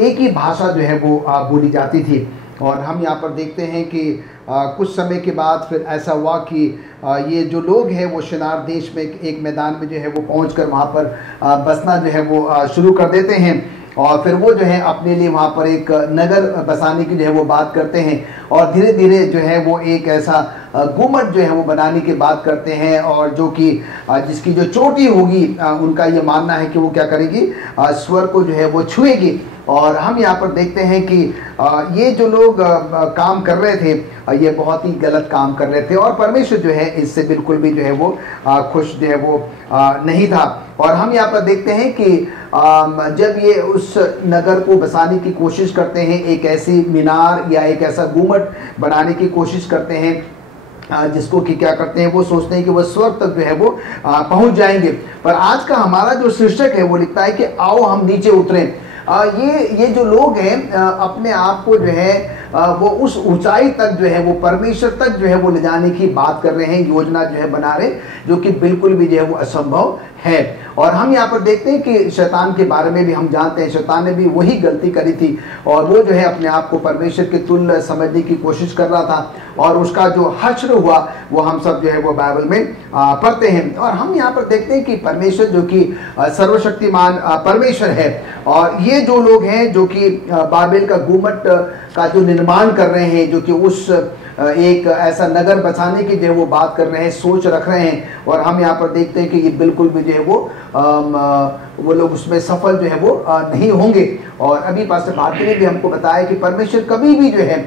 एक ही भाषा जो है वो बोली जाती थी। और हम यहाँ पर देखते हैं कि कुछ समय के बाद फिर ऐसा हुआ कि ये जो लोग हैं वो शिनार देश में एक मैदान में जो है वो पहुंचकर वहाँ पर बसना जो है वो शुरू कर देते हैं। और फिर वो जो है अपने लिए वहाँ पर एक नगर बसाने की जो है वो बात करते हैं, और धीरे धीरे जो है वो एक ऐसा गुम्बद जो है वो बनाने की बात करते हैं, और जो कि जिसकी जो चोटी होगी उनका ये मानना है कि वो क्या करेगी, स्वर को जो है वो छुएगी। और हम यहाँ पर देखते हैं कि ये जो लोग काम कर रहे थे ये बहुत ही गलत काम कर रहे थे, और परमेश्वर जो है इससे बिल्कुल भी जो है वो खुश जो है वो नहीं था। और हम यहाँ पर देखते हैं कि जब ये उस नगर को बसाने की कोशिश करते हैं, एक ऐसी मीनार या एक ऐसा गुम्बद बनाने की कोशिश करते हैं जिसको कि क्या करते हैं, वो सोचते हैं कि वो स्वर्ग तक जो है वो पहुंच जाएंगे। पर आज का हमारा जो शीर्षक है वो लिखता है कि आओ हम नीचे उतरें। ये जो लोग हैं अपने आप को जो है वो उस ऊंचाई तक जो है वो परमेश्वर तक जो है वो ले जाने की बात कर रहे हैं, योजना जो है बना रहे, जो कि बिल्कुल भी जो है वो असंभव है। और हम यहाँ पर देखते हैं कि शैतान के बारे में भी हम जानते हैं, शैतान ने भी वही गलती करी थी, और वो जो है अपने आप को परमेश्वर के तुल्य समझने की कोशिश कर रहा था, और उसका जो हश्र हुआ वो हम सब जो है वो बाइबल में पढ़ते हैं। और हम यहाँ पर देखते हैं कि परमेश्वर जो कि सर्वशक्तिमान परमेश्वर है, और ये जो लोग हैं जो कि बाबेल का गुम्बद का जो निर्माण कर रहे हैं, जो कि उस एक ऐसा नगर बसाने की जो है वो बात कर रहे हैं, सोच रख रहे हैं, और हम यहाँ पर देखते हैं कि ये बिल्कुल भी जो है वो लोग उसमें सफल जो है वो नहीं होंगे। और अभी पास्टर भारती ने भी हमको बताया कि परमेश्वर कभी भी जो है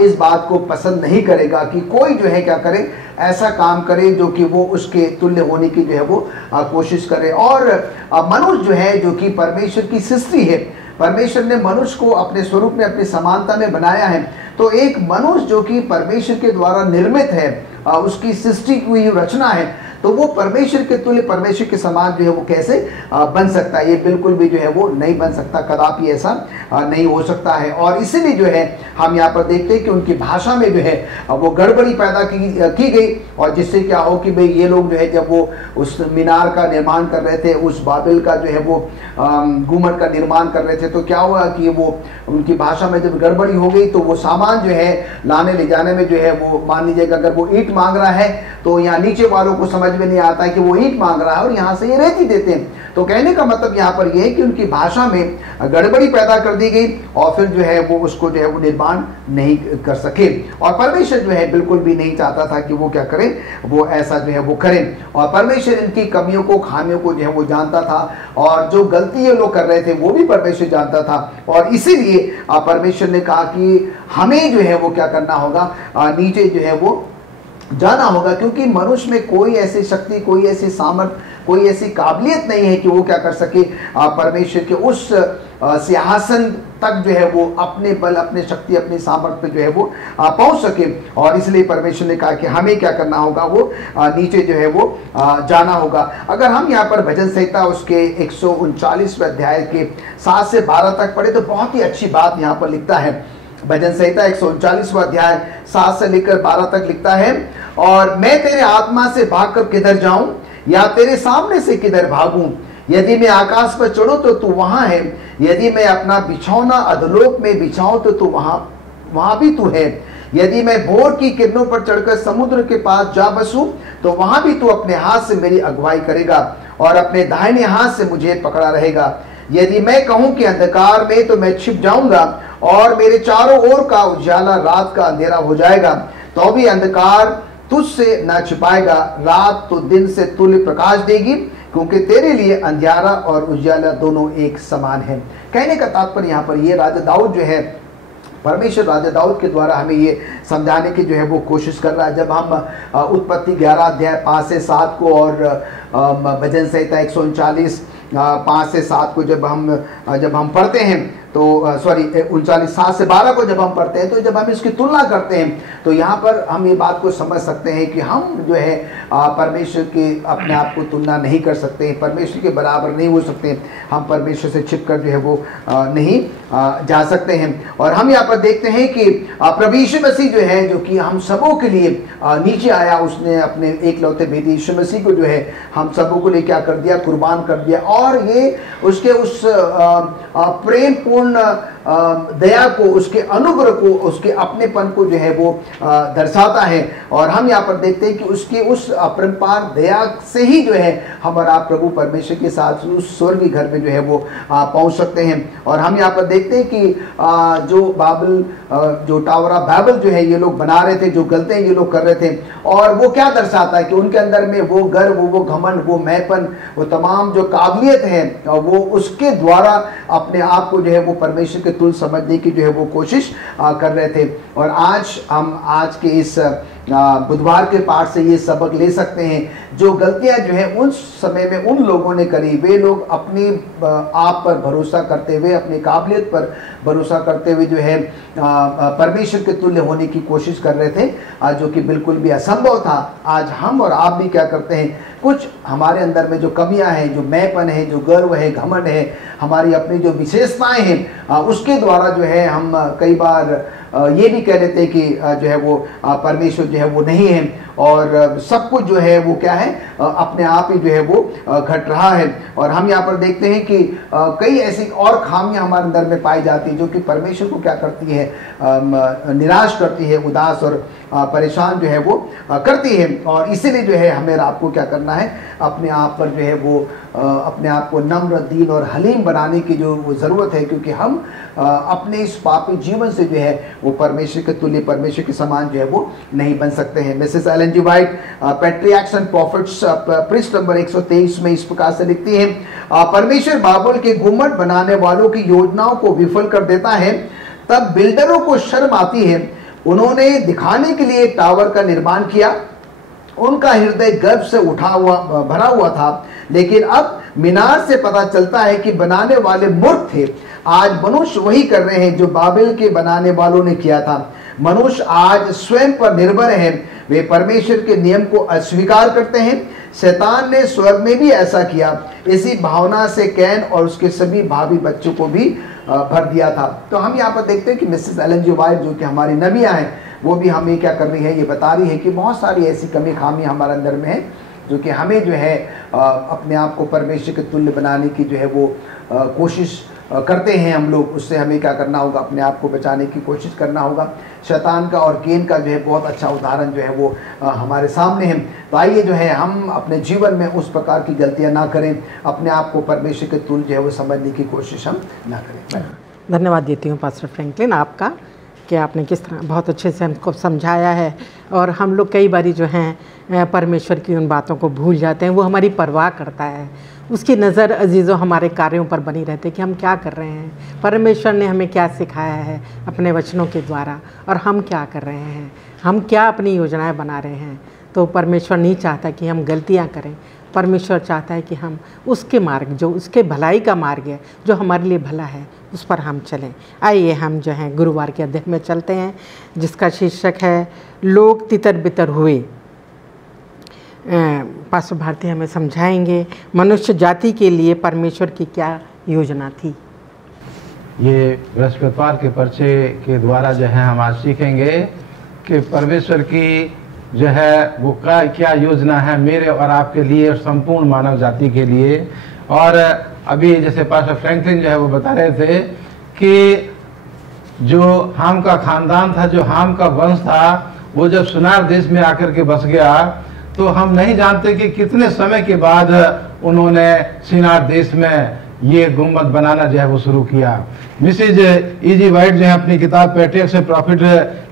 इस बात को पसंद नहीं करेगा कि कोई जो है क्या करे, ऐसा काम करे जो कि वो उसके तुल्य होने की जो है वो कोशिश करे। और मनुष्य जो है जो कि परमेश्वर की सृष्टि है, परमेश्वर ने मनुष्य को अपने स्वरूप में, अपनी समानता में बनाया है, तो एक मनुष्य जो कि परमेश्वर के द्वारा निर्मित है, उसकी सृष्टि हुई रचना है, तो वो परमेश्वर के तुल्य, परमेश्वर के समान जो है वो कैसे बन सकता है, ये बिल्कुल भी जो है वो नहीं बन सकता, कदापि ऐसा नहीं हो सकता है। और इसीलिए जो है हम यहाँ पर देखते हैं कि उनकी भाषा में जो है वो गड़बड़ी पैदा की गई, और जिससे क्या हो कि भाई ये लोग जो है जब वो उस मीनार का निर्माण कर रहे थे, उस बाबेल का जो है वो गुम्बद का निर्माण कर रहे थे, तो क्या हुआ कि वो उनकी भाषा में जब गड़बड़ी हो गई तो वो सामान जो है लाने ले जाने में जो है वो, मान लीजिएगा अगर वो ईंट मांग रहा है तो यहाँ नीचे वालों को समझ समझ में नहीं आता है कि वो ईंट मांग रहा है और यहाँ से ये रेती देते हैं। तो कहने का मतलब यहाँ पर ये है कि उनकी भाषा में गड़बड़ी पैदा कर दी गई और फिर जो है वो उसको जो है वो निर्माण नहीं कर सके। और परमेश्वर जो है बिल्कुल भी नहीं चाहता था कि वो क्या करें, वो ऐसा जो है वो करें। और परमेश्वर इनकी कमियों को, खामियों को जो है वो जानता था और जो गलती ये लोग कर रहे थे वो भी परमेश्वर जानता था। और इसीलिए परमेश्वर ने कहा कि हमें जो है वो क्या करना होगा, नीचे जो है वो जाना होगा, क्योंकि मनुष्य में कोई ऐसी शक्ति, कोई ऐसी सामर्थ्य, कोई ऐसी काबिलियत नहीं है कि वो क्या कर सके परमेश्वर के उस सिंहासन तक जो है वो अपने बल, अपने शक्ति, अपनी सामर्थ्य पे जो है वो पहुंच सके। और इसलिए परमेश्वर ने कहा कि हमें क्या करना होगा, वो नीचे जो है वो जाना होगा। अगर हम यहाँ पर भजन संहिता उसके 139वें अध्याय के 7 से 12 तक पढ़े तो बहुत ही अच्छी बात यहाँ पर लिखता है। भजन संहिता 139वां अध्याय 7 से लेकर 12 तक लिखता है, और मैं तेरे आत्मा से भागकर किधर जाऊं या तेरे सामने से किधर भागूं। यदि मैं आकाश पर चढ़ूं तो तू वहां है, यदि मैं अपना बिछौना अधोलोक में बिछाऊं तो तू वहां भी तू है। यदि मैं भोर की किरणों पर चढ़कर समुद्र के पास जा बसूं तो वहां भी तू अपने हाथ से मेरी अगुवाई करेगा और अपने दाहिने हाथ से मुझे पकड़ा रहेगा। यदि मैं कहूं कि अंधकार में तो मैं छिप जाऊंगा और मेरे चारों ओर का उजाला रात का अंधेरा हो जाएगा, तो भी अंधकार तुझसे न छिपाएगा। रात तो दिन से तुल्य प्रकाश देगी, क्योंकि तेरे लिए अंधियारा और उजाला दोनों एक समान है। कहने का तात्पर्य यहाँ पर ये राजा दाऊद जो है, परमेश्वर राजा दाऊद के द्वारा हमें ये समझाने की जो है वो कोशिश कर रहा है। जब हम उत्पत्ति 11 अध्याय 5 से 7 को और भजन संहिता 139 5 से 7 को जब हम पढ़ते हैं तो 39 7 से 12 को जब हम पढ़ते हैं, तो जब हम इसकी तुलना करते हैं तो यहाँ पर हम ये बात को समझ सकते हैं कि हम जो है परमेश्वर के अपने आप को तुलना नहीं कर सकते, परमेश्वर के बराबर नहीं हो सकते, हम परमेश्वर से छिपकर जो है वो नहीं जा सकते हैं। और हम यहाँ पर देखते हैं कि प्रभु यीशु मसीह जो है, जो कि हम सबों के लिए नीचे आया, उसने अपने एकलौते बेटे यीशु मसीह को जो है हम सबों को लिए क्या कर दिया, कुर्बान कर दिया। और ये उसके उस प्रेम पूर्ण दया को, उसके अनुग्रह को, उसके अपनेपन को जो है वो दर्शाता है। और हम यहाँ पर देखते हैं कि उसकी उस अपरंपार दया से ही जो है हमारा प्रभु परमेश्वर के साथ उस स्वर्गीय घर में जो है वो पहुंच सकते हैं। और हम यहाँ पर देखते हैं कि जो टावर ऑफ बैबल जो है ये लोग बना रहे थे, जो गलतियां ये लोग कर रहे थे, और वो क्या दर्शाता है कि उनके अंदर में वो गर्व, वो घमंड, वो मैपन, वो तमाम जो काबिलियत है, वो उसके द्वारा अपने आप को जो है वो परमेश्वर के तुल्य समझने की जो है वो कोशिश कर रहे थे। और आज के इस बुधवार के पाठ से ये सबक ले सकते हैं, जो गलतियां जो है उस समय में उन लोगों ने करी, वे लोग अपनी आप पर भरोसा करते हुए, अपनी काबिलियत पर भरोसा करते हुए जो है परमेश्वर के तुल्य होने की कोशिश कर रहे थे, जो कि बिल्कुल भी असंभव था। आज हम और आप भी क्या करते हैं, कुछ हमारे अंदर में जो कमियां हैं, जो मैपन है, जो गर्व है, घमंड है, हमारी अपनी जो विशेषताएं हैं, उसके द्वारा जो है हम कई बार ये भी कह लेते हैं कि जो है वो परमेश्वर जो है वो नहीं है, और सब कुछ जो है वो क्या है, अपने आप ही जो है वो घट रहा है। और हम यहाँ पर देखते हैं कि कई ऐसी और खामियां हमारे अंदर में पाई जाती है, जो कि परमेश्वर को क्या करती है, निराश करती है, उदास और परेशान जो है वो करती है। और इसीलिए जो है हमें आपको क्या करना है, अपने आप पर जो है वो अपने आप को नम्र, दीन और हलीम बनाने की जो वो ज़रूरत है, क्योंकि हम अपने इस पापी जीवन से जो है वो परमेश्वर के तुल्य, परमेश्वर के समान जो है वो नहीं बन सकते हैं। Mrs Ellen G White Patriarchs and Prophets पृष्ठ नंबर 123 में इस प्रकार से लिखती हैं, परमेश्वर बाबुल के गुम्मट बनाने वालों की योजनाओं को विफल कर देता है, तब बिल्डरों को शर्म आती है। उन्होंने दिखाने के लिए टावर का निर्माण किया, उनका हृदय गर्व से भरा हुआ था, लेकिन अब मीनार से पता चलता है कि बनाने वाले मूर्ख थे। आज मनुष्य वही कर रहे हैं जो बाबिल के बनाने वालों ने किया था। मनुष्य आज स्वयं पर निर्भर है, वे परमेश्वर के नियम को अस्वीकार करते हैं। शैतान ने स्वर्ग में भी ऐसा किया, इसी भावना से कैन और उसके सभी भावी बच्चों को भी भर दिया था। तो हम यहाँ पर देखते हैं कि मिसेस एलन जी वाइट, जो कि हमारी नबियाँ हैं, वो भी हमें क्या कर रही है, ये बता रही है कि बहुत सारी ऐसी कमी खामियां हमारे अंदर में है, जो कि हमें जो है अपने आप को परमेश्वर के तुल्य बनाने की जो है वो कोशिश करते हैं हम लोग, उससे हमें क्या करना होगा, अपने आप को बचाने की कोशिश करना होगा। शैतान का और केन का जो है बहुत अच्छा उदाहरण जो है वो हमारे सामने है। तो आइए जो है हम अपने जीवन में उस प्रकार की गलतियां ना करें, अपने आप को परमेश्वर के तुल्य जो है वो समझने की कोशिश हम ना करें। धन्यवाद देती हूँ पास्टर फ्रैंकलिन आपका कि आपने किस तरह बहुत अच्छे से हमको समझाया है। और हम लोग कई बारी जो हैं परमेश्वर की उन बातों को भूल जाते हैं। वो हमारी परवाह करता है, उसकी नज़र अजीज़ों हमारे कार्यों पर बनी रहती है कि हम क्या कर रहे हैं, परमेश्वर ने हमें क्या सिखाया है अपने वचनों के द्वारा, और हम क्या कर रहे हैं, हम क्या अपनी योजनाएं बना रहे हैं। तो परमेश्वर नहीं चाहता कि हम गलतियां करें। परमेश्वर चाहता है कि हम उसके मार्ग, जो उसके भलाई का मार्ग है, जो हमारे लिए भला है, उस पर हम चलें। आइए हम जो हैं गुरुवार के अध्याय में चलते हैं, जिसका शीर्षक है लोग तितर बितर हुए। पास्टर भारती हमें समझाएंगे मनुष्य जाति के लिए परमेश्वर की क्या योजना थी। ये बृहस्पतिवार के पर्चे के द्वारा जो है हम आज सीखेंगे कि परमेश्वर की जो है वो क्या योजना है मेरे और आपके लिए और संपूर्ण मानव जाति के लिए। और अभी जैसे पास्टर फ्रैंकलिन जो है वो बता रहे थे कि जो हाम का खानदान था, जो हाम का वंश था, वो जब सुनार देश में आकर के बस गया तो हम नहीं जानते कि कितने समय के बाद उन्होंने सिनार देश में ये गुम्बद बनाना जो है वो शुरू किया। Mrs E.G. वाइट जो है अपनी किताब पैट्रियर्क्स एंड प्रॉफिट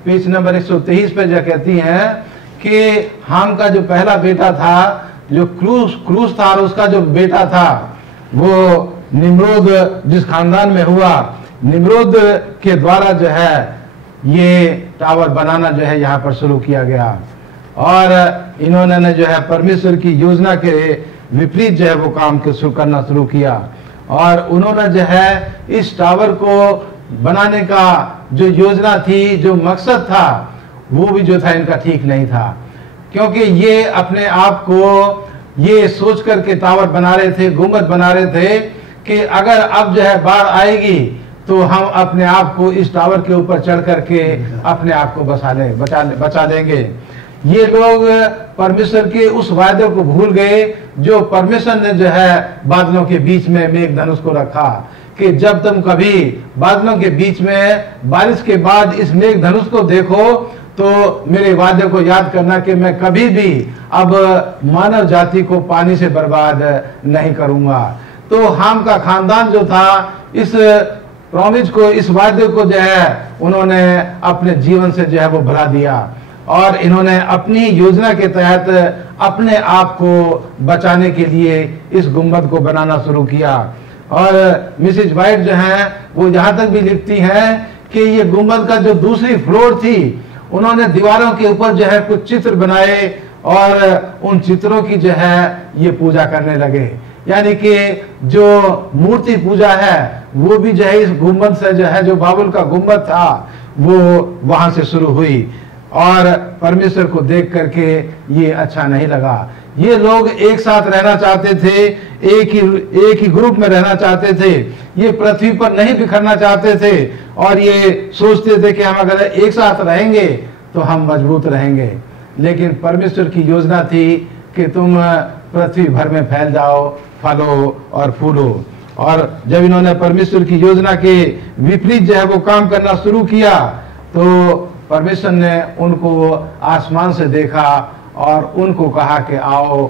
पेज नंबर 123 पे जो कहती हैं कि हाम का जो पहला बेटा था, जो क्रूस था, और उसका जो बेटा था वो निम्रोद जिस खानदान में हुआ, निम्रोद के द्वारा जो है ये टावर बनाना जो है यहाँ पर शुरू किया गया। और इन्होंने जो है परमेश्वर की योजना के विपरीत जो है वो काम करना शुरू किया। और उन्होंने जो है इस टावर को बनाने का जो योजना थी, जो मकसद था, वो भी जो था इनका ठीक नहीं था, क्योंकि ये अपने आप को ये सोच करके टावर बना रहे थे, गुम्बद बना रहे थे कि अगर अब जो है बाढ़ आएगी तो हम अपने आप को इस टावर के ऊपर चढ़ करके अपने आप को बचा लेंगे। ये लोग परमेश्वर के उस वायदे को भूल गए जो परमेश्वर ने जो है बादलों के बीच में मेघधनुष को रखा, कि जब तुम कभी बादलों के बीच में बारिश के बाद इस मेघधनुष को देखो तो मेरे वादे को याद करना कि मैं कभी भी अब मानव जाति को पानी से बर्बाद नहीं करूंगा। तो हाम का खानदान जो था इस प्रॉमिस को, इस वादे को जो है उन्होंने अपने जीवन से जो है वो भुला दिया, और इन्होंने अपनी योजना के तहत अपने आप को बचाने के लिए इस गुम्बद को बनाना शुरू किया। और मिसेज वाइट जो है वो यहाँ तक भी लिखती हैं कि ये गुम्बद का जो दूसरी फ्लोर थी, उन्होंने दीवारों के ऊपर जो है कुछ चित्र बनाए और उन चित्रों की जो है ये पूजा करने लगे। यानी कि जो मूर्ति पूजा है वो भी जो है इस गुम्बद से जो है, जो बाबुल का गुम्बद था, वो वहां से शुरू हुई। और परमेश्वर को देख करके ये अच्छा नहीं लगा। ये लोग एक साथ रहना चाहते थे, एक ही ग्रुप में रहना चाहते थे, ये पृथ्वी पर नहीं बिखरना चाहते थे, और ये सोचते थे कि हम अगर एक साथ रहेंगे तो हम मजबूत रहेंगे। लेकिन परमेश्वर की योजना थी कि तुम पृथ्वी भर में फैल जाओ, फलो और फूलो। और जब इन्होंने परमेश्वर की योजना के विपरीत जो है वो काम करना शुरू किया तो परमेश्वर ने उनको आसमान से देखा और उनको कहा कि आओ,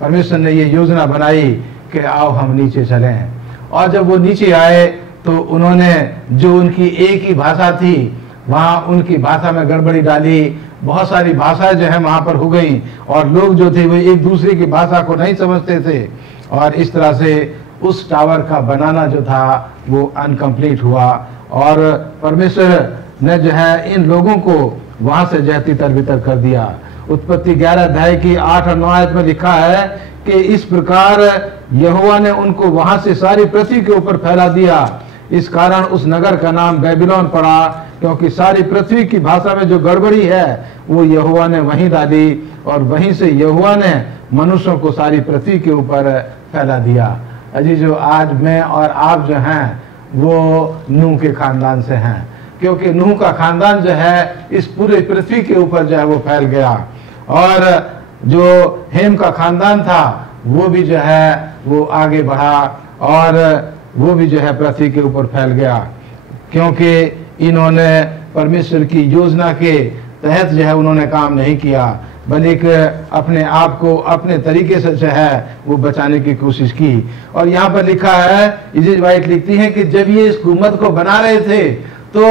परमेश्वर ने ये योजना बनाई कि आओ हम नीचे चलें। और जब वो नीचे आए तो उन्होंने जो उनकी एक ही भाषा थी, वहाँ उनकी भाषा में गड़बड़ी डाली, बहुत सारी भाषाएं जो है वहाँ पर हो गई, और लोग जो थे वो एक दूसरे की भाषा को नहीं समझते थे, और इस तरह से उस टावर का बनाना जो था वो अनकम्प्लीट हुआ। और परमेश्वर ने जो है इन लोगों को वहां से जो है तितर बितर कर दिया। उत्पत्ति 11 अध्याय की 8 और 9 आयत में लिखा है कि इस प्रकार यहोवा ने उनको वहां से सारी पृथ्वी के ऊपर फैला दिया। इस कारण उस नगर का नाम बेबीलोन पड़ा, क्योंकि सारी पृथ्वी की भाषा में जो गड़बड़ी है वो यहोवा ने वहीं डाली, और वहीं से यहोवा ने मनुष्यों को सारी पृथ्वी के ऊपर फैला दिया। अजीजों, आज मैं और आप जो हैं वो नूह के खानदान से हैं, क्योंकि नूह का खानदान जो है इस पूरे पृथ्वी के ऊपर जो है वो फैल गया। और जो हेम का खानदान था वो भी जो है वो आगे बढ़ा, और वो भी जो है पृथ्वी के ऊपर फैल गया, क्योंकि इन्होंने परमेश्वर की योजना के तहत जो है उन्होंने काम नहीं किया, बल्कि अपने आप को अपने तरीके से जो है वो बचाने की कोशिश की। और यहाँ पर लिखा है, इलिज वाइट लिखती है कि जब ये इस गुम्बद को बना रहे थे तो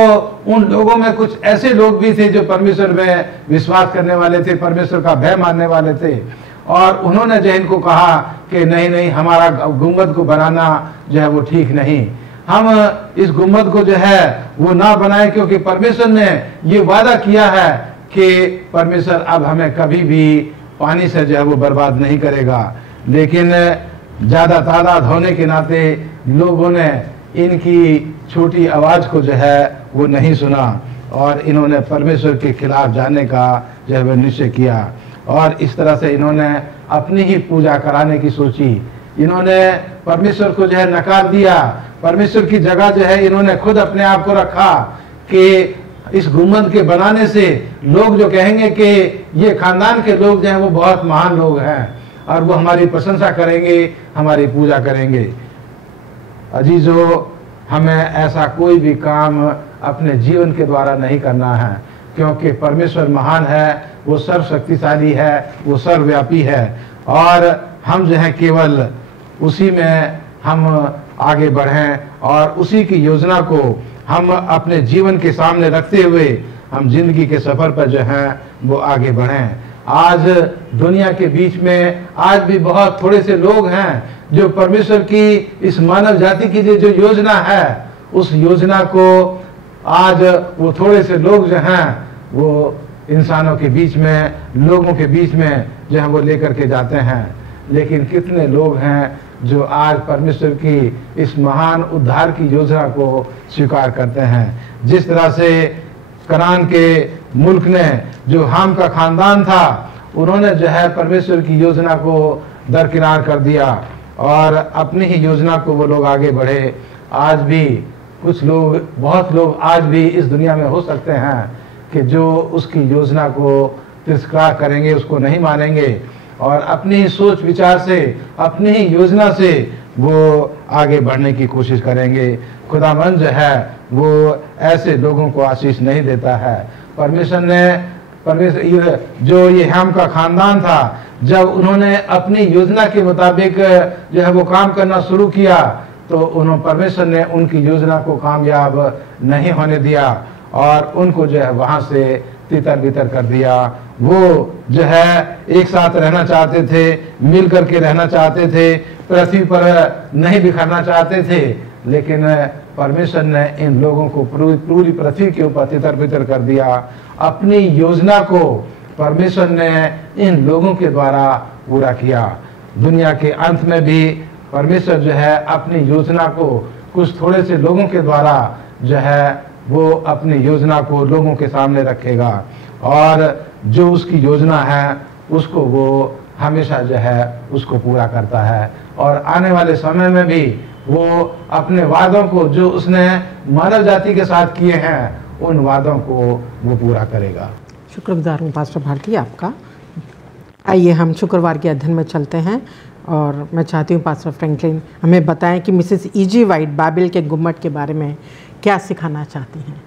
उन लोगों में कुछ ऐसे लोग भी थे जो परमेश्वर में विश्वास करने वाले थे, परमेश्वर का भय मानने वाले थे, और उन्होंने जो इनको कहा कि नहीं नहीं, हमारा गुम्बद को बनाना जो है वो ठीक नहीं, हम इस गुम्बद को जो है वो ना बनाए, क्योंकि परमेश्वर ने ये वादा किया है कि परमेश्वर अब हमें कभी भी पानी से जो है वो बर्बाद नहीं करेगा। लेकिन ज़्यादा तादाद होने के नाते लोगों ने इनकी छोटी आवाज़ को जो है वो नहीं सुना और इन्होंने परमेश्वर के खिलाफ जाने का जो है वह निश्चय किया, और इस तरह से इन्होंने अपनी ही पूजा कराने की सोची। इन्होंने परमेश्वर को जो है नकार दिया, परमेश्वर की जगह जो है इन्होंने खुद अपने आप को रखा कि इस गुम्बद के बनाने से लोग जो कहेंगे कि ये खानदान के लोग जो हैं वो बहुत महान लोग हैं और वो हमारी प्रशंसा करेंगे, हमारी पूजा करेंगे। अजीजों, हमें ऐसा कोई भी काम अपने जीवन के द्वारा नहीं करना है, क्योंकि परमेश्वर महान है, वो सर्वशक्तिशाली है, वो सर्वव्यापी है, और हम जो है केवल उसी में हम आगे बढ़ें और उसी की योजना को हम अपने जीवन के सामने रखते हुए हम जिंदगी के सफर पर जो है वो आगे बढ़ें। आज दुनिया के बीच में आज भी बहुत थोड़े से लोग हैं जो परमेश्वर की इस मानव जाति की जो योजना है उस योजना को आज वो थोड़े से लोग जो हैं वो इंसानों के बीच में, लोगों के बीच में जो है वो लेकर के जाते हैं। लेकिन कितने लोग हैं जो आज परमेश्वर की इस महान उद्धार की योजना को स्वीकार करते हैं। जिस तरह से कनान के मुल्क ने, जो हाम का खानदान था, उन्होंने जो है परमेश्वर की योजना को दरकिनार कर दिया और अपनी ही योजना को वो लोग आगे बढ़े। आज भी कुछ लोग, बहुत लोग आज भी इस दुनिया में हो सकते हैं कि जो उसकी योजना को तिरस्कार करेंगे, उसको नहीं मानेंगे और अपनी ही सोच विचार से, अपनी ही योजना से वो आगे बढ़ने की कोशिश करेंगे। खुदावंद जो है वो ऐसे लोगों को आशीष नहीं देता है। परमेश्वर जो ये हाम का खानदान था, जब उन्होंने अपनी योजना के मुताबिक जो है वो काम करना शुरू किया तो परमेश्वर ने उनकी योजना को कामयाब नहीं होने दिया और उनको जो है वहां से तितर बितर कर दिया। वो जो है एक साथ रहना चाहते थे, मिल करके रहना चाहते थे, पृथ्वी पर नहीं बिखरना चाहते थे, लेकिन परमेश्वर ने इन लोगों को पूरी पृथ्वी के ऊपर तितर बितर कर दिया। अपनी योजना को परमेश्वर ने इन लोगों के द्वारा पूरा किया। दुनिया के अंत में भी परमेश्वर जो है अपनी योजना को कुछ थोड़े से लोगों के द्वारा जो है वो अपनी योजना को लोगों के सामने रखेगा और जो उसकी योजना है उसको वो हमेशा जो है उसको पूरा करता है और आने वाले समय में भी वो अपने वादों को जो उसने मानव जाति के साथ किए हैं उन वादों को वो पूरा करेगा। शुक्रगुजार हूँ पास्टर भारती आपका। आइए हम शुक्रवार के अध्ययन में चलते हैं और मैं चाहती हूँ पास्टर फ्रैंकलिन हमें बताएं कि मिसेस ई.जी. वाइट बाबिल के गुम्बद के बारे में क्या सिखाना चाहती हैं।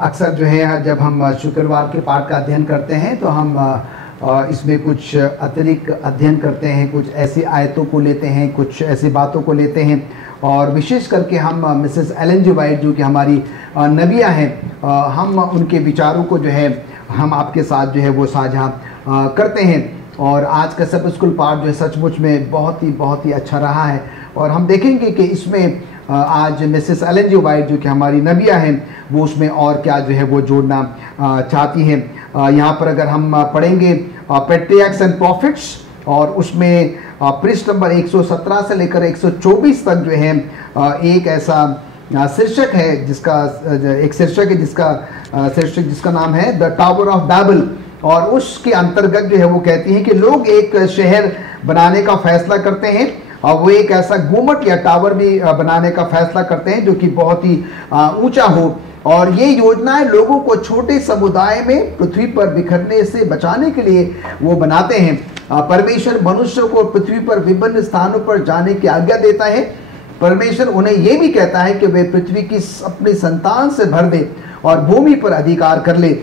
अक्सर जो है जब हम शुक्रवार के पाठ का अध्ययन करते हैं तो हम इसमें कुछ अतिरिक्त अध्ययन करते हैं, कुछ ऐसी आयतों को लेते हैं, कुछ ऐसी बातों को लेते हैं और विशेष करके हम मिसेस एलन जी वाइट जो कि हमारी नबिया हैं, हम उनके विचारों को जो है हम आपके साथ जो है वो साझा करते हैं। और आज का सब स्कूल पाठ जो है सचमुच में बहुत ही अच्छा रहा है और हम देखेंगे कि इसमें आज मिसेस एलन जी वाइट जो कि हमारी नबिया हैं वो उसमें और क्या जो है वो जोड़ना चाहती हैं। यहाँ पर अगर हम पढ़ेंगे पैट्रियार्क्स एंड प्रॉफिट्स और उसमें पृष्ठ नंबर 117 से लेकर 124 तक जो है एक ऐसा शीर्षक है जिसका नाम है द टावर ऑफ बैबल और उसके अंतर्गत जो है वो कहती हैं कि लोग एक शहर बनाने का फैसला करते हैं और वो एक ऐसा गुम्बद या टावर भी बनाने का फैसला करते हैं जो कि बहुत ही ऊंचा हो और ये योजनाएं लोगों को छोटे समुदाय में पृथ्वी पर बिखरने से बचाने के लिए वो बनाते हैं। परमेश्वर मनुष्य को पृथ्वी पर विभिन्न स्थानों पर जाने की आज्ञा देता है परमेश्वर उन्हें ये भी कहता है कि वे पृथ्वी की अपनी संतान से भर दे और भूमि पर अधिकार कर ले।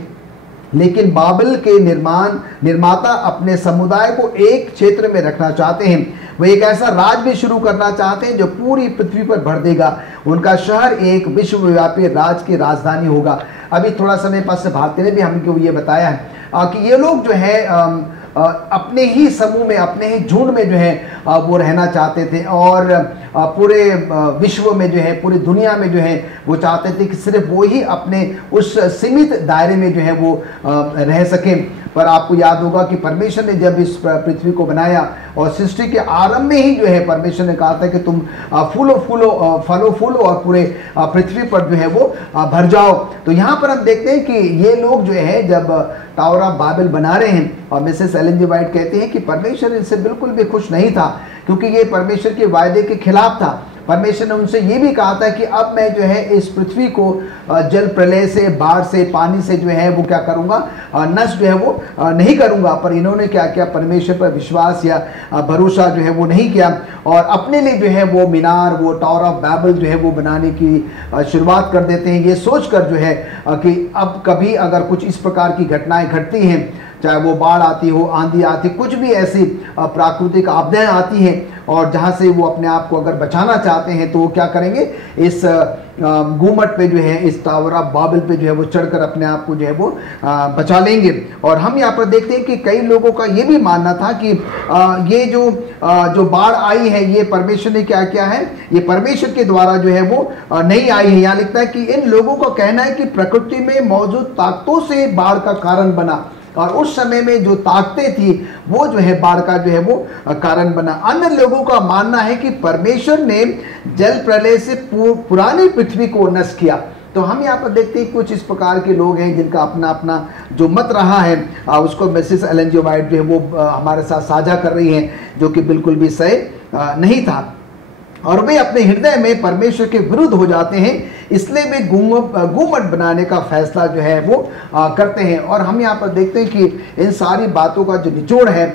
लेकिन बाबेल के निर्माता अपने समुदाय को एक क्षेत्र में रखना चाहते हैं। वे एक ऐसा राज भी शुरू करना चाहते हैं जो पूरी पृथ्वी पर भर देगा। उनका शहर एक विश्वव्यापी राज की राजधानी होगा। अभी थोड़ा समय पास भारती ने भी हमको ये बताया है कि ये लोग जो है अपने ही समूह में, अपने ही झुंड में जो है वो रहना चाहते थे और पूरे विश्व में जो है, पूरी दुनिया में जो है वो चाहते थे कि सिर्फ वो ही अपने उस सीमित दायरे में जो है वो रह सकें। पर आपको याद होगा कि परमेश्वर ने जब इस पृथ्वी को बनाया और सृष्टि के आरंभ में ही जो है परमेश्वर ने कहा था कि तुम फूलो फूलो और पूरे पृथ्वी पर जो है वो भर जाओ। तो यहाँ पर हम देखते हैं कि ये लोग जो है जब टावर ऑफ बाबेल बना रहे हैं और मिसेस एलन जी वाइट कहती हैं कि परमेश्वर इनसे बिल्कुल भी खुश नहीं था, क्योंकि ये परमेश्वर के वायदे के खिलाफ था। परमेश्वर ने उनसे ये भी कहा था कि अब मैं जो है इस पृथ्वी को जल प्रलय से, बाढ़ से, पानी से जो है वो क्या करूँगा, नष्ट जो है वो नहीं करूँगा। पर इन्होंने क्या किया, परमेश्वर पर विश्वास या भरोसा जो है वो नहीं किया और अपने लिए जो है वो मीनार, वो टावर ऑफ बाबेल जो है वो बनाने की शुरुआत कर देते हैं, ये सोचकर जो है कि अब कभी अगर कुछ इस प्रकार की घटनाएं घटती हैं, चाहे वो बाढ़ आती हो, आंधी आती, कुछ भी ऐसी प्राकृतिक आपदाएं आती हैं और जहाँ से वो अपने आप को अगर बचाना चाहते हैं तो वो क्या करेंगे, इस गुम्मट पे जो है, इस टावर ऑफ बाबेल पे जो है वो चढ़कर अपने आप को जो है वो बचा लेंगे। और हम यहाँ पर देखते हैं कि कई लोगों का ये भी मानना था कि ये जो बाढ़ आई है ये परमेश्वर ने क्या किया है, ये परमेश्वर के द्वारा जो है वो नहीं आई है। यहाँ लिखता है कि इन लोगों का कहना है कि प्रकृति में मौजूद ताकतों से बाढ़ का कारण बना और उस समय में जो ताकतें थी वो जो है बाढ़ का जो है वो कारण बना। अन्य लोगों का मानना है कि परमेश्वर ने जल प्रलय से पुरानी पृथ्वी को नष्ट किया। तो हम यहाँ पर देखते हैं कुछ इस प्रकार के लोग हैं जिनका अपना अपना जो मत रहा है उसको मिसेस एलन जी वाइट जो है वो हमारे साथ साझा कर रही हैं, जो कि बिल्कुल भी सही नहीं था और वे अपने हृदय में परमेश्वर के विरुद्ध हो जाते हैं, इसलिए वे गुम्मट बनाने का फैसला जो है वो करते हैं। और हम यहाँ पर देखते हैं कि इन सारी बातों का जो निचोड़ है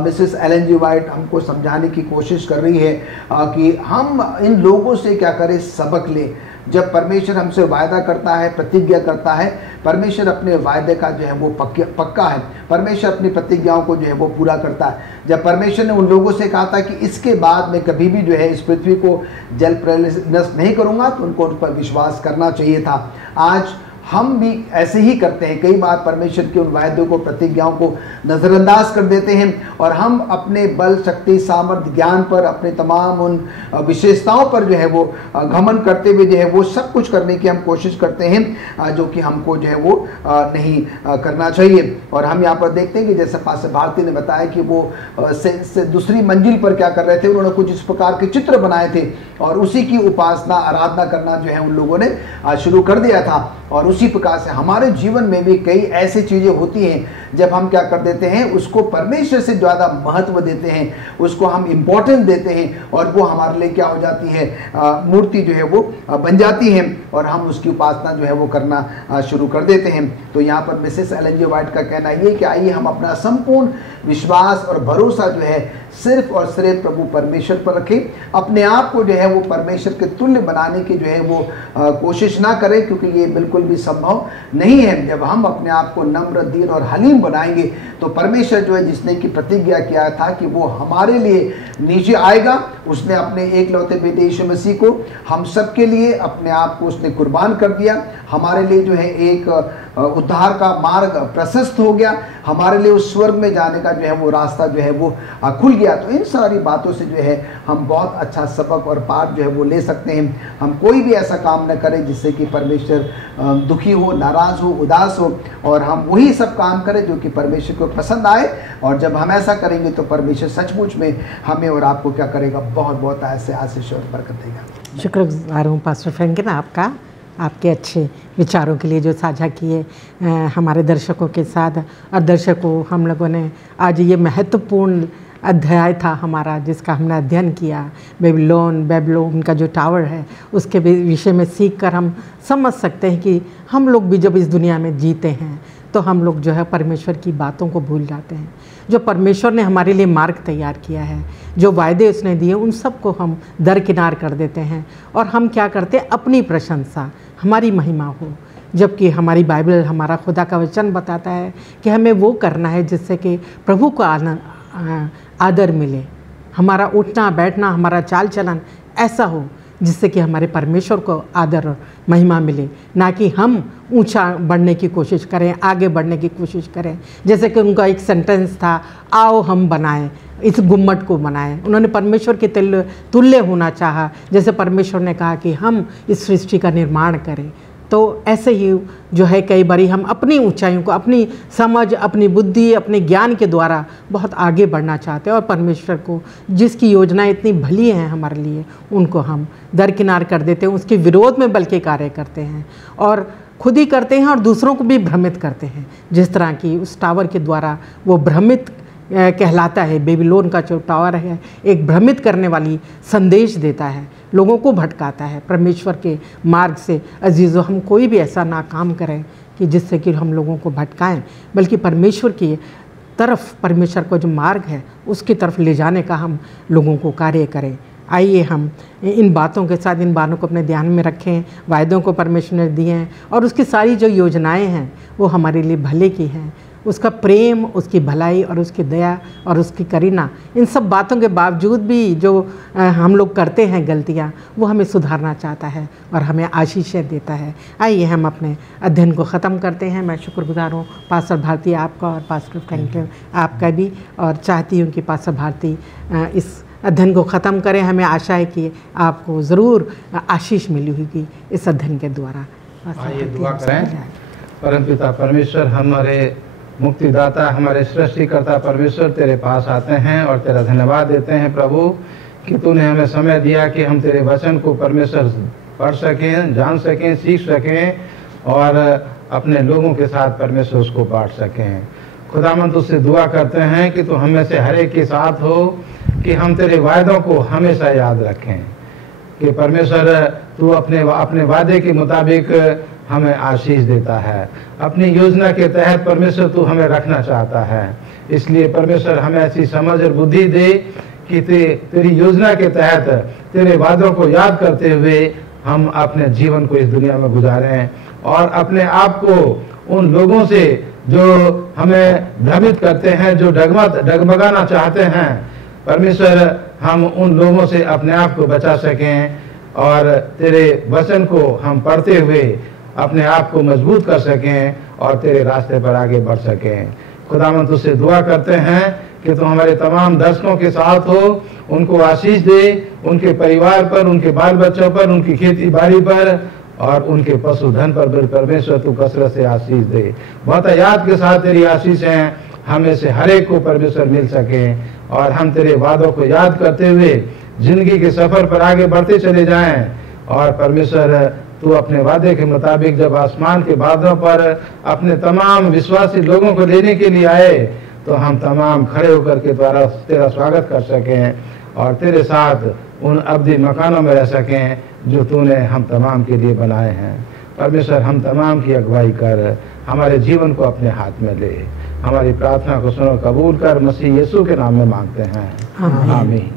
मिसेस एलन जी वाइट हमको समझाने की कोशिश कर रही है कि हम इन लोगों से क्या करें, सबक लें। जब परमेश्वर हमसे वायदा करता है, प्रतिज्ञा करता है, परमेश्वर अपने वायदे का जो है वो पक्का है। परमेश्वर अपनी प्रतिज्ञाओं को जो है वो पूरा करता है। जब परमेश्वर ने उन लोगों से कहा था कि इसके बाद मैं कभी भी जो है इस पृथ्वी को जल प्रलय नष्ट नहीं करूँगा, तो उनको उन पर विश्वास करना चाहिए था। आज हम भी ऐसे ही करते हैं, कई बार परमेश्वर के उन वायदों को, प्रतिज्ञाओं को नज़रअंदाज कर देते हैं और हम अपने बल, शक्ति, सामर्थ्य, ज्ञान पर, अपने तमाम उन विशेषताओं पर जो है वो घमंड करते हुए जो है वो सब कुछ करने की हम कोशिश करते हैं, जो कि हमको जो है वो नहीं करना चाहिए। और हम यहाँ पर देखते हैं कि जैसे पास्टर भारती ने बताया कि वो से दूसरी मंजिल पर क्या कर रहे थे, उन्होंने कुछ इस प्रकार के चित्र बनाए थे और उसी की उपासना, आराधना करना जो है उन लोगों ने शुरू कर दिया था। और उसी प्रकार से हमारे जीवन में भी कई ऐसी चीज़ें होती हैं जब हम क्या कर देते हैं, उसको परमेश्वर से ज़्यादा महत्व देते हैं, उसको हम इम्पोर्टेंस देते हैं और वो हमारे लिए क्या हो जाती है, मूर्ति जो है वो बन जाती है और हम उसकी उपासना जो है वो करना शुरू कर देते हैं। तो यहाँ पर मिसेस एलन जी वाइट का कहना ये कि आइए हम अपना संपूर्ण विश्वास और भरोसा जो है सिर्फ और सिर्फ प्रभु परमेश्वर पर रखें। अपने आप को जो है वो परमेश्वर के तुल्य बनाने की जो है वो कोशिश ना करें, क्योंकि ये बिल्कुल भी संभव नहीं है। जब हम अपने आप को नम्र, दीन और हलीम बनाएंगे तो परमेश्वर जो है, जिसने की प्रतिज्ञा किया था कि वो हमारे लिए नीचे आएगा, उसने अपने एकलौते बेटे यीशु मसीह को हम सब के लिए अपने आप को उसने कुर्बान कर दिया। हमारे लिए जो है एक उद्धार का मार्ग प्रशस्त हो गया, हमारे लिए उस स्वर्ग में जाने का जो है वो रास्ता जो है वो खुल गया। तो इन सारी बातों से जो है हम बहुत अच्छा सबक और पाठ जो है वो ले सकते हैं। हम कोई भी ऐसा काम न करें जिससे कि परमेश्वर दुखी हो, नाराज़ हो, उदास हो, और हम वही सब काम करें जो कि परमेश्वर को पसंद आए। और जब हम ऐसा करेंगे तो परमेश्वर सचमुच में हमें और आपको क्या करेगा, बहुत बहुत ऐसे आशीष और बरकत देगा। शुक्रगुजार हूँ पास्टर फ्रैंकलिन आपका, आपके अच्छे विचारों के लिए जो साझा किए हमारे दर्शकों के साथ। और दर्शकों, हम लोगों ने आज ये महत्वपूर्ण अध्याय था हमारा जिसका हमने अध्ययन किया, बेबीलोन का जो टावर है उसके विषय में सीख कर हम समझ सकते हैं कि हम लोग भी जब इस दुनिया में जीते हैं तो हम लोग जो है परमेश्वर की बातों को भूल जाते हैं। जो परमेश्वर ने हमारे लिए मार्ग तैयार किया है, जो वायदे उसने दिए, उन सब को हम दरकिनार कर देते हैं और हम क्या करते हैं, अपनी प्रशंसा, हमारी महिमा हो। जबकि हमारी बाइबल, हमारा खुदा का वचन बताता है कि हमें वो करना है जिससे कि प्रभु को आदर मिले। हमारा उठना बैठना, हमारा चाल चलन ऐसा हो जिससे कि हमारे परमेश्वर को आदर और महिमा मिले, ना कि हम ऊंचा बढ़ने की कोशिश करें, आगे बढ़ने की कोशिश करें। जैसे कि उनका एक सेंटेंस था, आओ हम बनाएं, इस गुम्मट को बनाएं। उन्होंने परमेश्वर के तुल्य होना चाहा, जैसे परमेश्वर ने कहा कि हम इस सृष्टि का निर्माण करें। तो ऐसे ही जो है कई बारी हम अपनी ऊंचाइयों को, अपनी समझ, अपनी बुद्धि, अपने ज्ञान के द्वारा बहुत आगे बढ़ना चाहते हैं और परमेश्वर को जिसकी योजनाएं इतनी भली हैं हमारे लिए, उनको हम दरकिनार कर देते हैं, उसके विरोध में बल्कि कार्य करते हैं और खुद ही करते हैं और दूसरों को भी भ्रमित करते हैं। जिस तरह की उस टावर के द्वारा वो भ्रमित कहलाता है, बेबीलोन का जो टावर है, एक भ्रमित करने वाली संदेश देता है, लोगों को भटकाता है परमेश्वर के मार्ग से। अजीज़ों, हम कोई भी ऐसा ना काम करें कि जिससे कि हम लोगों को भटकाएं, बल्कि परमेश्वर की तरफ, परमेश्वर का जो मार्ग है उसकी तरफ ले जाने का हम लोगों को कार्य करें। आइए हम इन बातों के साथ, इन बातों को अपने ध्यान में रखें। वायदों को परमेश्वर ने दिए हैं और उसकी सारी जो योजनाएं हैं वो हमारे लिए भले की हैं। उसका प्रेम, उसकी भलाई और उसकी दया और उसकी करुणा, इन सब बातों के बावजूद भी जो हम लोग करते हैं गलतियाँ, वो हमें सुधारना चाहता है और हमें आशीषें देता है। आइए हम अपने अध्ययन को ख़त्म करते हैं। मैं शुक्रगुजार हूँ पास्टर भारती आपका और पास्टर फ्रैंकलिन आपका भी, और चाहती हूँ कि पास्टर भारती इस अध्ययन को ख़त्म करें। हमें आशा है कि आपको ज़रूर आशीष मिली होगी इस अध्ययन के द्वारा। आइए दुआ करें। परमपिता परमेश्वर, हमारे मुक्तिदाता, हमारे सृष्टिकर्ता परमेश्वर, तेरे पास आते हैं और तेरा धन्यवाद देते हैं प्रभु कि तूने हमें समय दिया कि हम तेरे वचन को परमेश्वर पढ़ सकें, जान सकें, सीख सकें और अपने लोगों के साथ परमेश्वर उसको बांट सकें। खुदावंद, तुझसे दुआ करते हैं कि तू हमें से हर एक के साथ हो, कि हम तेरे वायदों को हमेशा याद रखें, कि परमेश्वर तू अपने वादे के मुताबिक हमें आशीष देता है। अपनी योजना के तहत परमेश्वर तू हमें रखना चाहता है। इसलिए परमेश्वर हमें ऐसी समझ और बुद्धि दे कि तेरी योजना के तहत तेरे वादों को याद करते हुए हम अपने जीवन को इस दुनिया में गुजारें और अपने आप को उन लोगों से जो हमें भ्रमित करते हैं, जो डगमगाना चाहते हैं, परमेश्वर हम उन लोगों से अपने आप को बचा सकें और तेरे वचन को हम पढ़ते हुए अपने आप को मजबूत कर सकें और तेरे रास्ते पर आगे बढ़ सकें। खुदावंद, तुझसे दुआ करते हैं कि तू हमारे तमाम दर्शकों के साथ हो, उनको आशीष दे, उनके परिवार पर, उनके बाल बच्चों पर, उनकी खेती बाड़ी पर और उनके पशुधन पर परमेश्वर तू कसरत से आशीष दे। बहुतायत के साथ तेरी आशीषें हमें से हर एक को परमेश्वर मिल सके और हम तेरे वादों को याद करते हुए जिंदगी के सफर पर आगे बढ़ते चले जाएं। और परमेश्वर, तू अपने वादे के मुताबिक जब आसमान के बादलों पर अपने तमाम विश्वासी लोगों को लेने के लिए आए, तो हम तमाम खड़े होकर के द्वारा तेरा स्वागत कर सकें और तेरे साथ उन अब्दी मकानों में रह सकें जो तूने हम तमाम के लिए बनाए हैं। परमेश्वर, हम तमाम की अगुवाई कर, हमारे जीवन को अपने हाथ में ले। हमारी प्रार्थना को सुनो, कबूल कर। मसीह यीशु के नाम में मांगते हैं, आमीन।